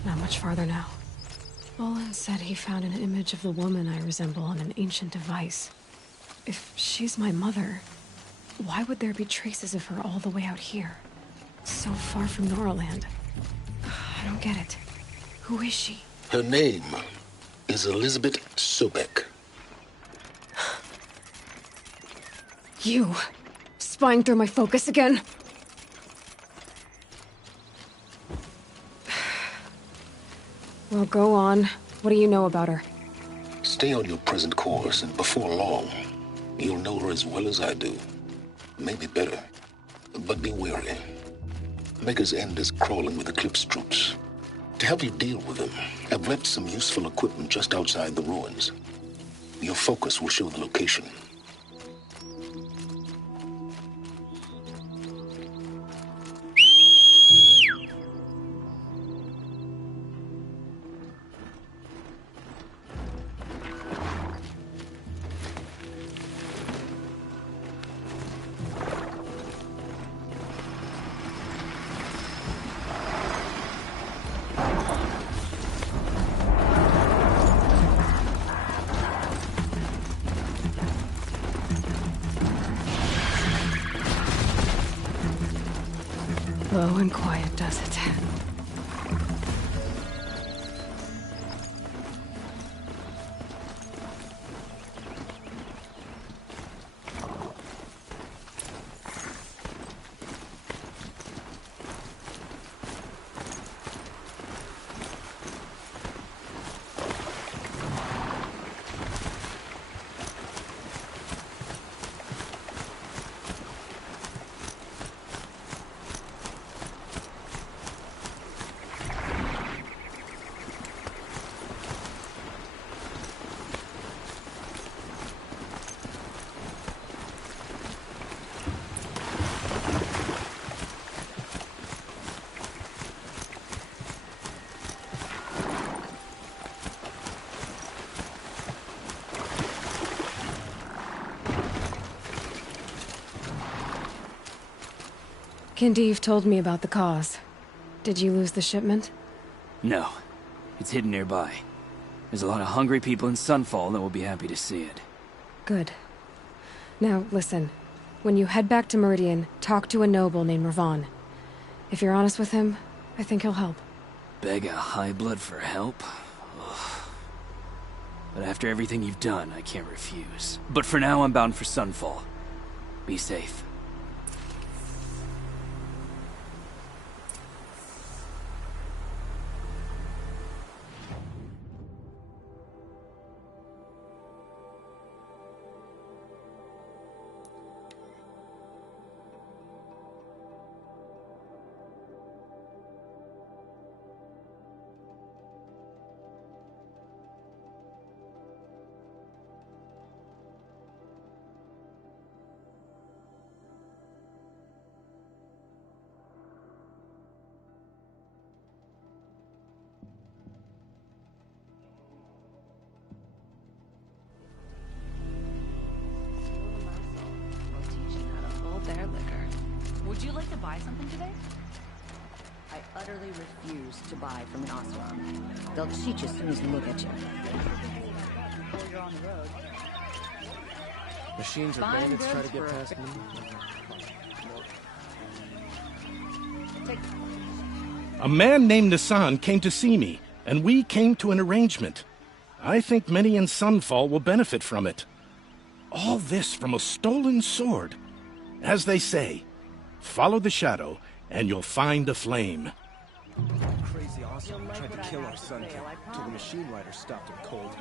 Not much farther now. Olin said he found an image of the woman I resemble on an ancient device. If she's my mother, why would there be traces of her all the way out here? So far from Noraland. I don't get it. Who is she? Her name is Elizabeth Sobek. You! Spying through my focus again? Well, go on. What do you know about her? Stay on your present course, and before long, you'll know her as well as I do. Maybe better. But be wary. Maker's End is crawling with Eclipse troops. To help you deal with them, I've left some useful equipment just outside the ruins. Your focus will show the location. Low and quiet does it. Kindeev told me about the cause. Did you lose the shipment? No. It's hidden nearby. There's a lot of hungry people in Sunfall that will be happy to see it. Good. Now, listen. When you head back to Meridian, talk to a noble named Ravan. If you're honest with him, I think he'll help. Beg a high blood for help? Ugh. But after everything you've done, I can't refuse. But for now, I'm bound for Sunfall. Be safe. Their liquor. Would you like to buy something today? I utterly refuse to buy from an Oseram. They'll cheat you as soon as you look at you. While you're on the road. Machines or bandits try to get past me. A man named Nassan came to see me, and we came to an arrangement. I think many in Sunfall will benefit from it. All this from a stolen sword. As they say, follow the shadow, and you'll find a flame. Crazy awesome. Tried to kill our Sun King until the machine rider stopped him cold.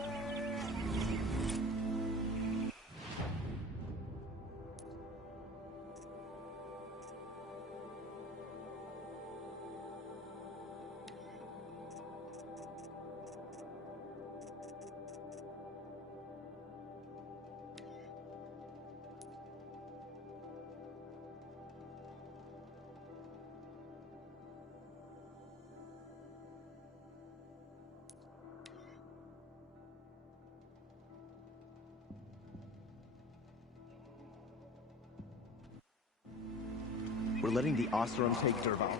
We're letting the Oseram take Dervahl.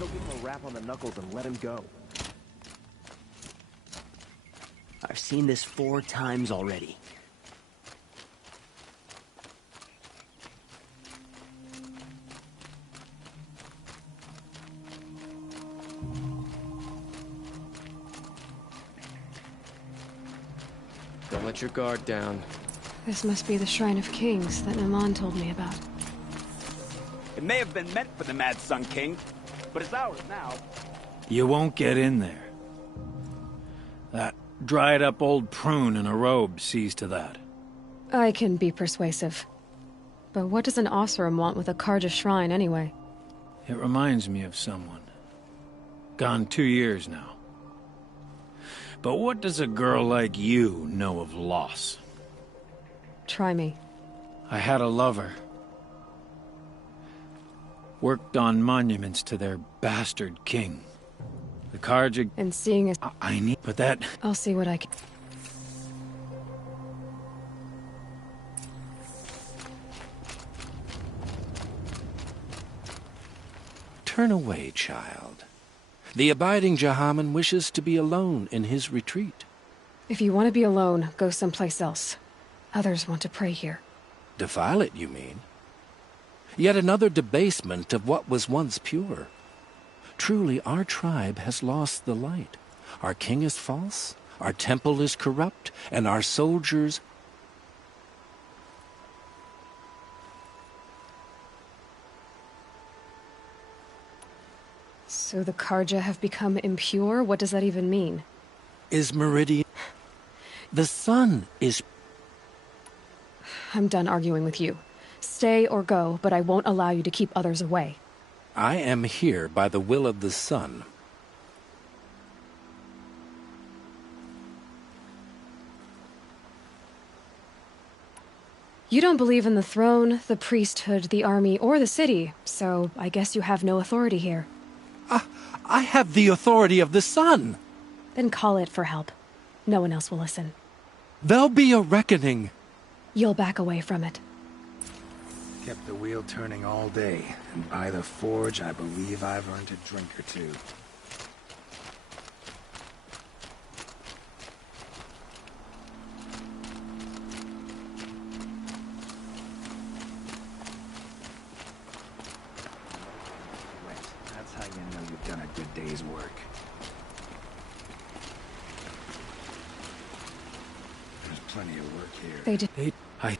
they'll give him a rap on the knuckles and let him go. I've seen this 4 times already. Don't let your guard down. This must be the Shrine of Kings that Naman told me about. It may have been meant for the Mad Sun King, but it's ours now. You won't get in there. That dried-up old prune in a robe sees to that. I can be persuasive. But what does an Oseram want with a Karja shrine, anyway? It reminds me of someone. Gone 2 years now. But what does a girl like you know of loss? Try me. I had a lover. Worked on monuments to their bastard king. The Karja... And seeing as... I need... But that... I'll see what I can... Turn away, child. The abiding Jahaman wishes to be alone in his retreat. If you want to be alone, go someplace else. Others want to pray here. Defile it, you mean? Yet another debasement of what was once pure. Truly, our tribe has lost the light. Our king is false, our temple is corrupt, and our soldiers... So the Karja have become impure? What does that even mean? Is Meridian... The sun is... I'm done arguing with you. Stay or go, but I won't allow you to keep others away. I am here by the will of the sun. You don't believe in the throne, the priesthood, the army, or the city, so I guess you have no authority here. I have the authority of the sun. Then call it for help. No one else will listen. There'll be a reckoning. You'll back away from it. Kept the wheel turning all day, and by the forge, I believe I've earned a drink or two. That's how you know you've done a good day's work. There's plenty of work here. They did. I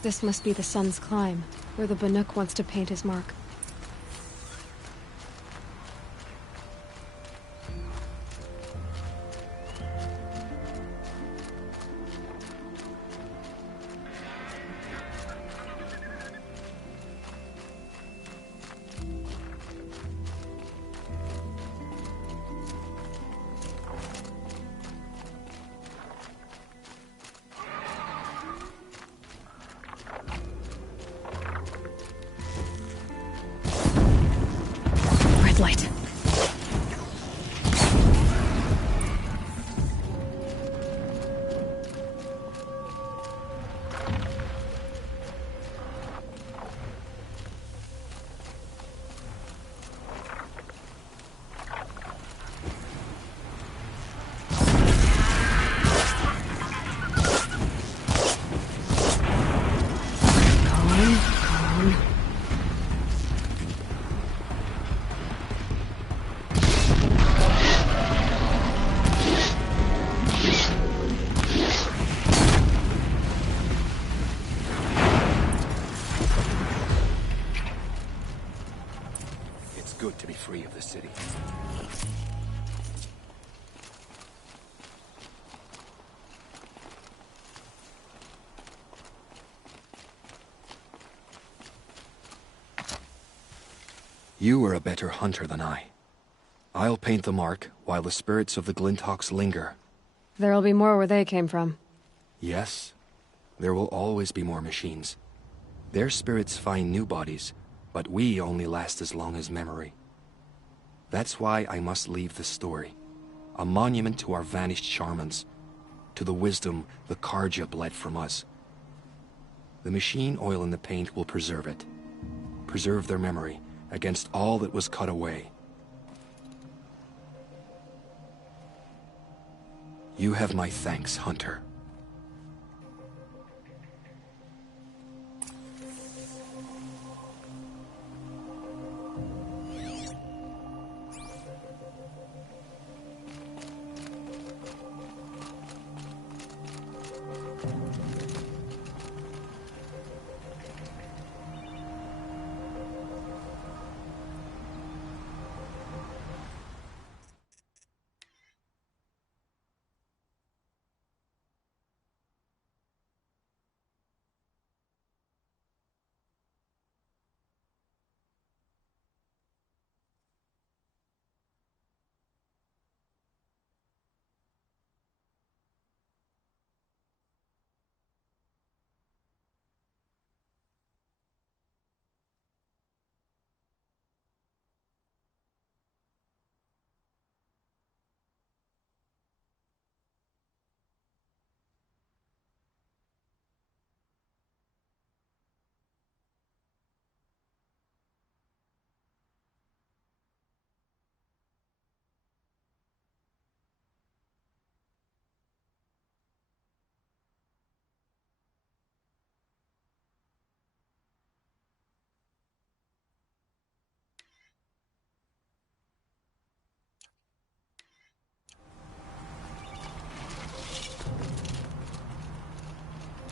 This must be the sun's climb, where the Banuk wants to paint his mark. free of the city. You are a better hunter than I. I'll paint the mark while the spirits of the Glinthawks linger. There'll be more where they came from. Yes, there will always be more machines. Their spirits find new bodies, but we only last as long as memory. That's why I must leave this story. A monument to our vanished shamans, to the wisdom the Carja bled from us. The machine oil in the paint will preserve it. Preserve their memory against all that was cut away. You have my thanks, Hunter.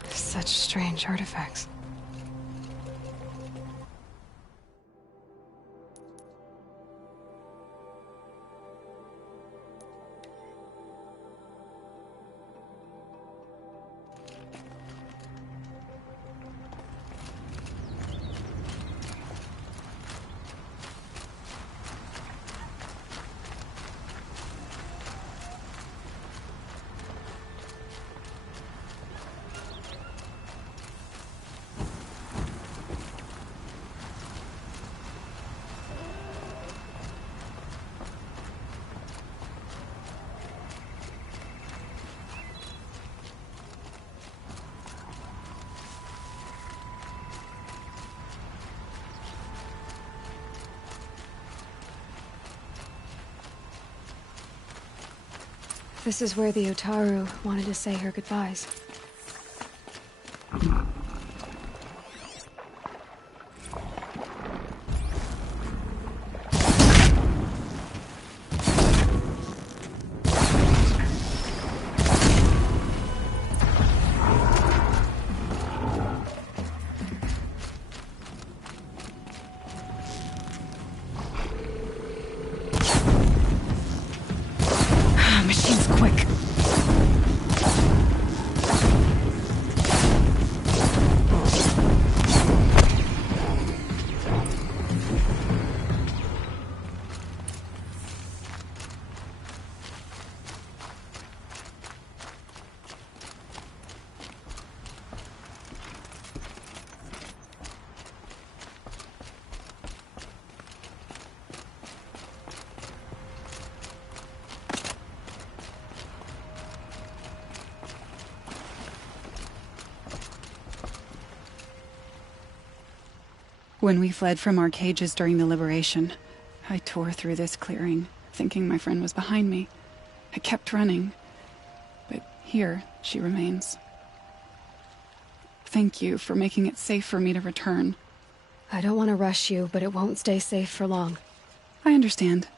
Such strange artifacts. This is where the Otaru wanted to say her goodbyes. Machine's quick. When we fled from our cages during the liberation, I tore through this clearing, thinking my friend was behind me. I kept running, but here she remains. Thank you for making it safe for me to return. I don't want to rush you, but it won't stay safe for long. I understand.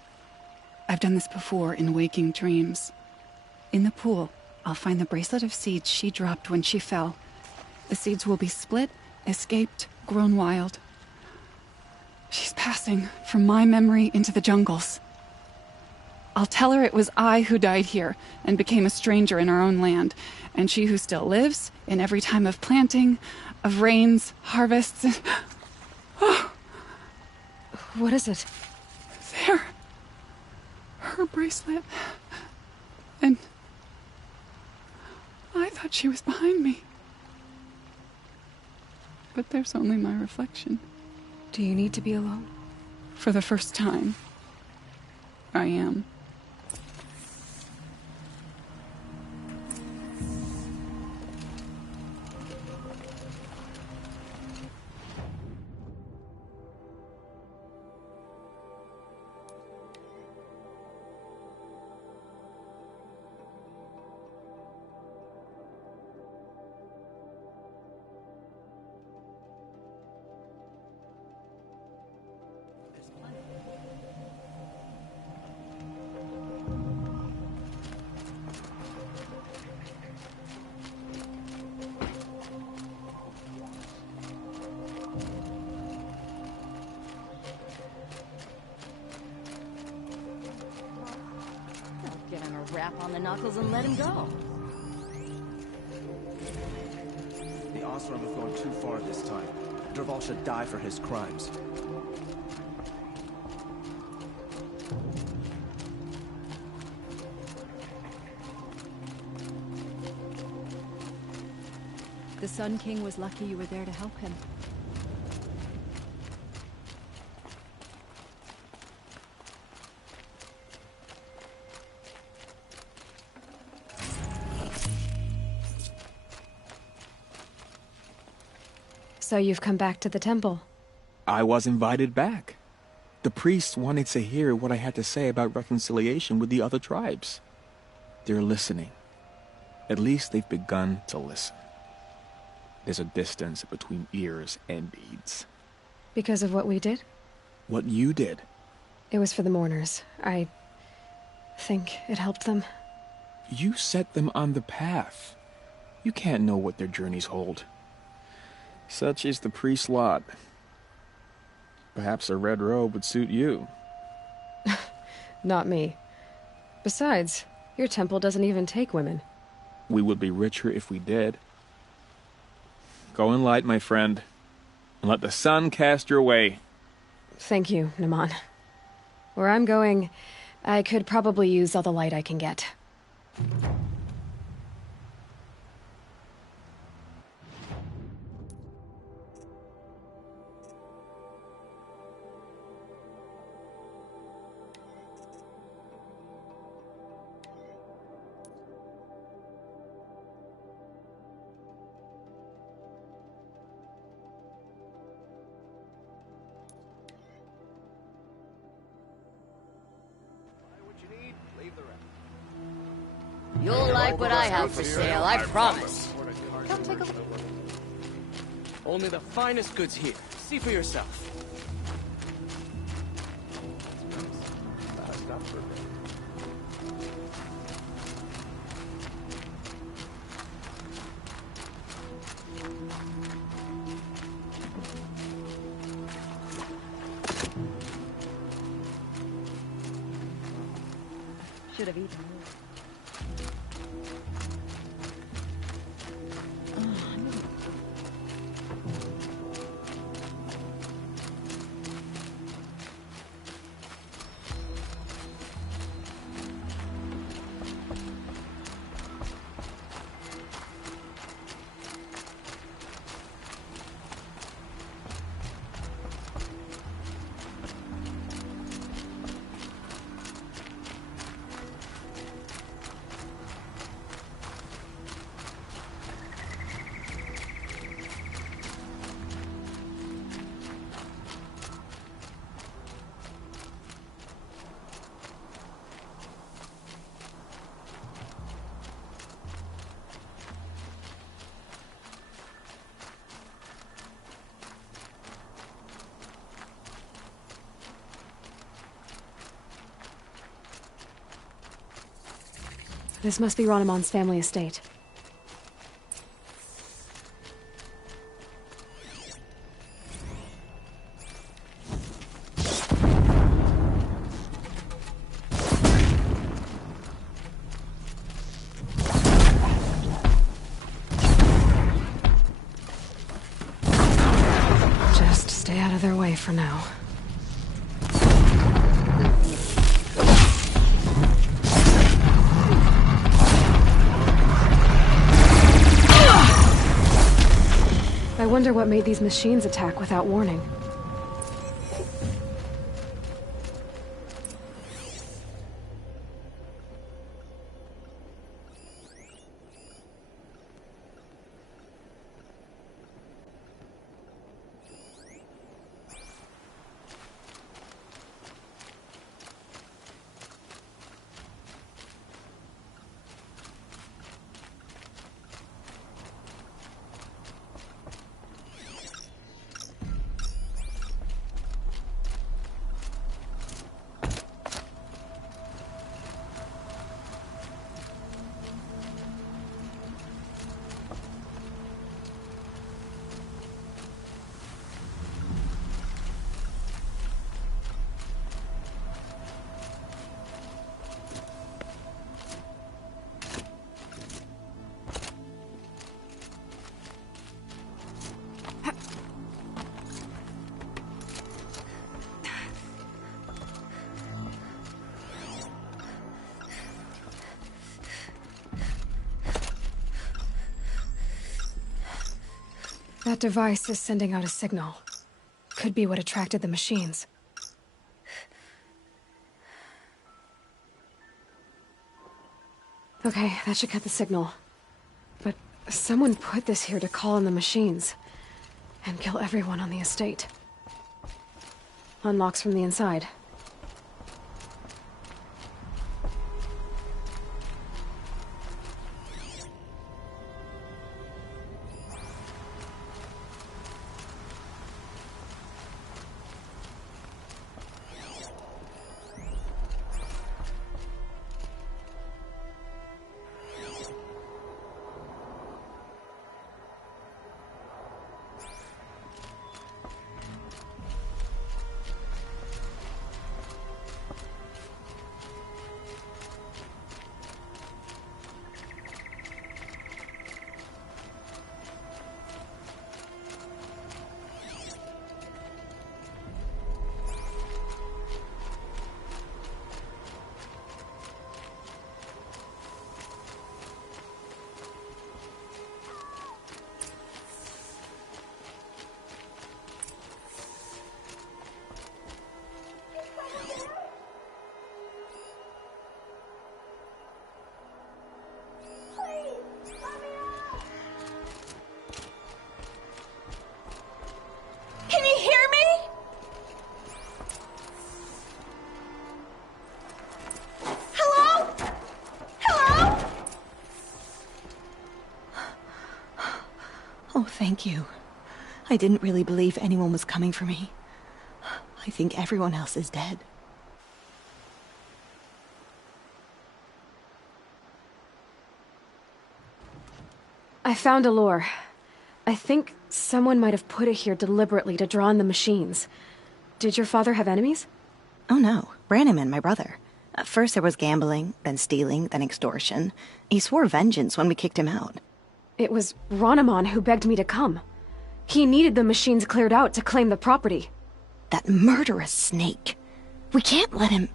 I've done this before in waking dreams. In the pool, I'll find the bracelet of seeds she dropped when she fell. The seeds will be split, escaped, grown wild. She's passing from my memory into the jungles. I'll tell her it was I who died here and became a stranger in our own land, and she who still lives in every time of planting, of rains, harvests, and... Oh. What is it? There. Her bracelet. And... I thought she was behind me. But there's only my reflection. Do you need to be alone? For the first time, I am. Give him a rap on the knuckles and let him go. The Osram have gone too far this time. Dervahl should die for his crimes. The Sun King was lucky you were there to help him. So you've come back to the temple. I was invited back. The priests wanted to hear what I had to say about reconciliation with the other tribes. They're listening. At least they've begun to listen. There's a distance between ears and deeds. Because of what we did? What you did. It was for the mourners. I think it helped them. You set them on the path. You can't know what their journeys hold. Such is the priest's lot. Perhaps a red robe would suit you. Not me. Besides, your temple doesn't even take women. We would be richer if we did. Go in light, my friend, and let the sun cast your way. Thank you, Naman. Where I'm going, I could probably use all the light I can get. You'll like what I have for sale, I promise. Come take a look. Only the finest goods here. See for yourself. Should have eaten more. This must be Ranamon's family estate. away for now. I wonder what made these machines attack without warning. That device is sending out a signal. Could be what attracted the machines. Okay, that should cut the signal. But someone put this here to call in the machines. And kill everyone on the estate. Unlocks from the inside. Can you hear me? Hello? Hello? Oh, thank you. I didn't really believe anyone was coming for me. I think everyone else is dead. I found a lure. I think someone might have put it here deliberately to draw in the machines. Did your father have enemies? Oh no, Branham and my brother. First there was gambling, then stealing, then extortion. He swore vengeance when we kicked him out. It was Ronamon who begged me to come. He needed the machines cleared out to claim the property. That murderous snake. We can't let him...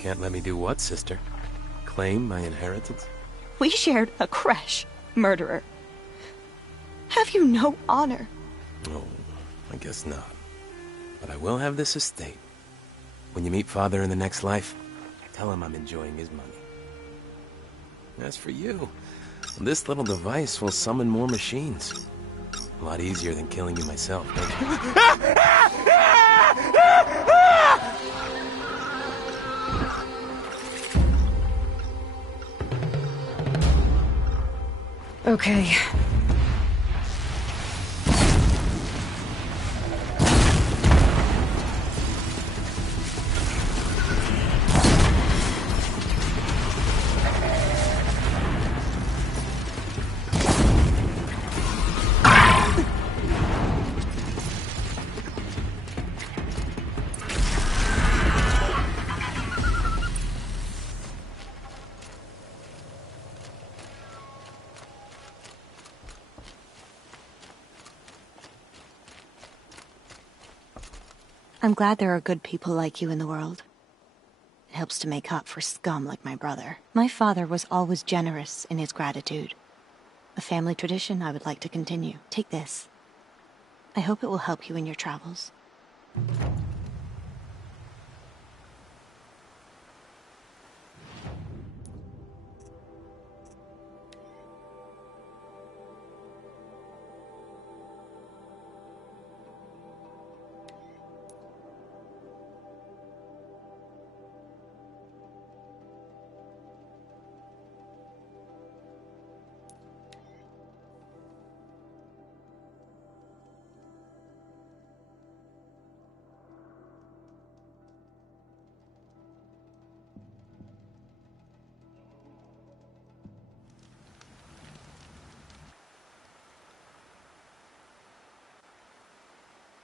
Can't let me do what, sister? Claim my inheritance? We shared a creche, murderer. Have you no honor? Oh, I guess not. But I will have this estate. When you meet Father in the next life, tell him I'm enjoying his money. As for you, this little device will summon more machines. A lot easier than killing you myself, don't you? Okay. I'm glad there are good people like you in the world. It helps to make up for scum like my brother. My father was always generous in his gratitude. A family tradition I would like to continue. Take this. I hope it will help you in your travels.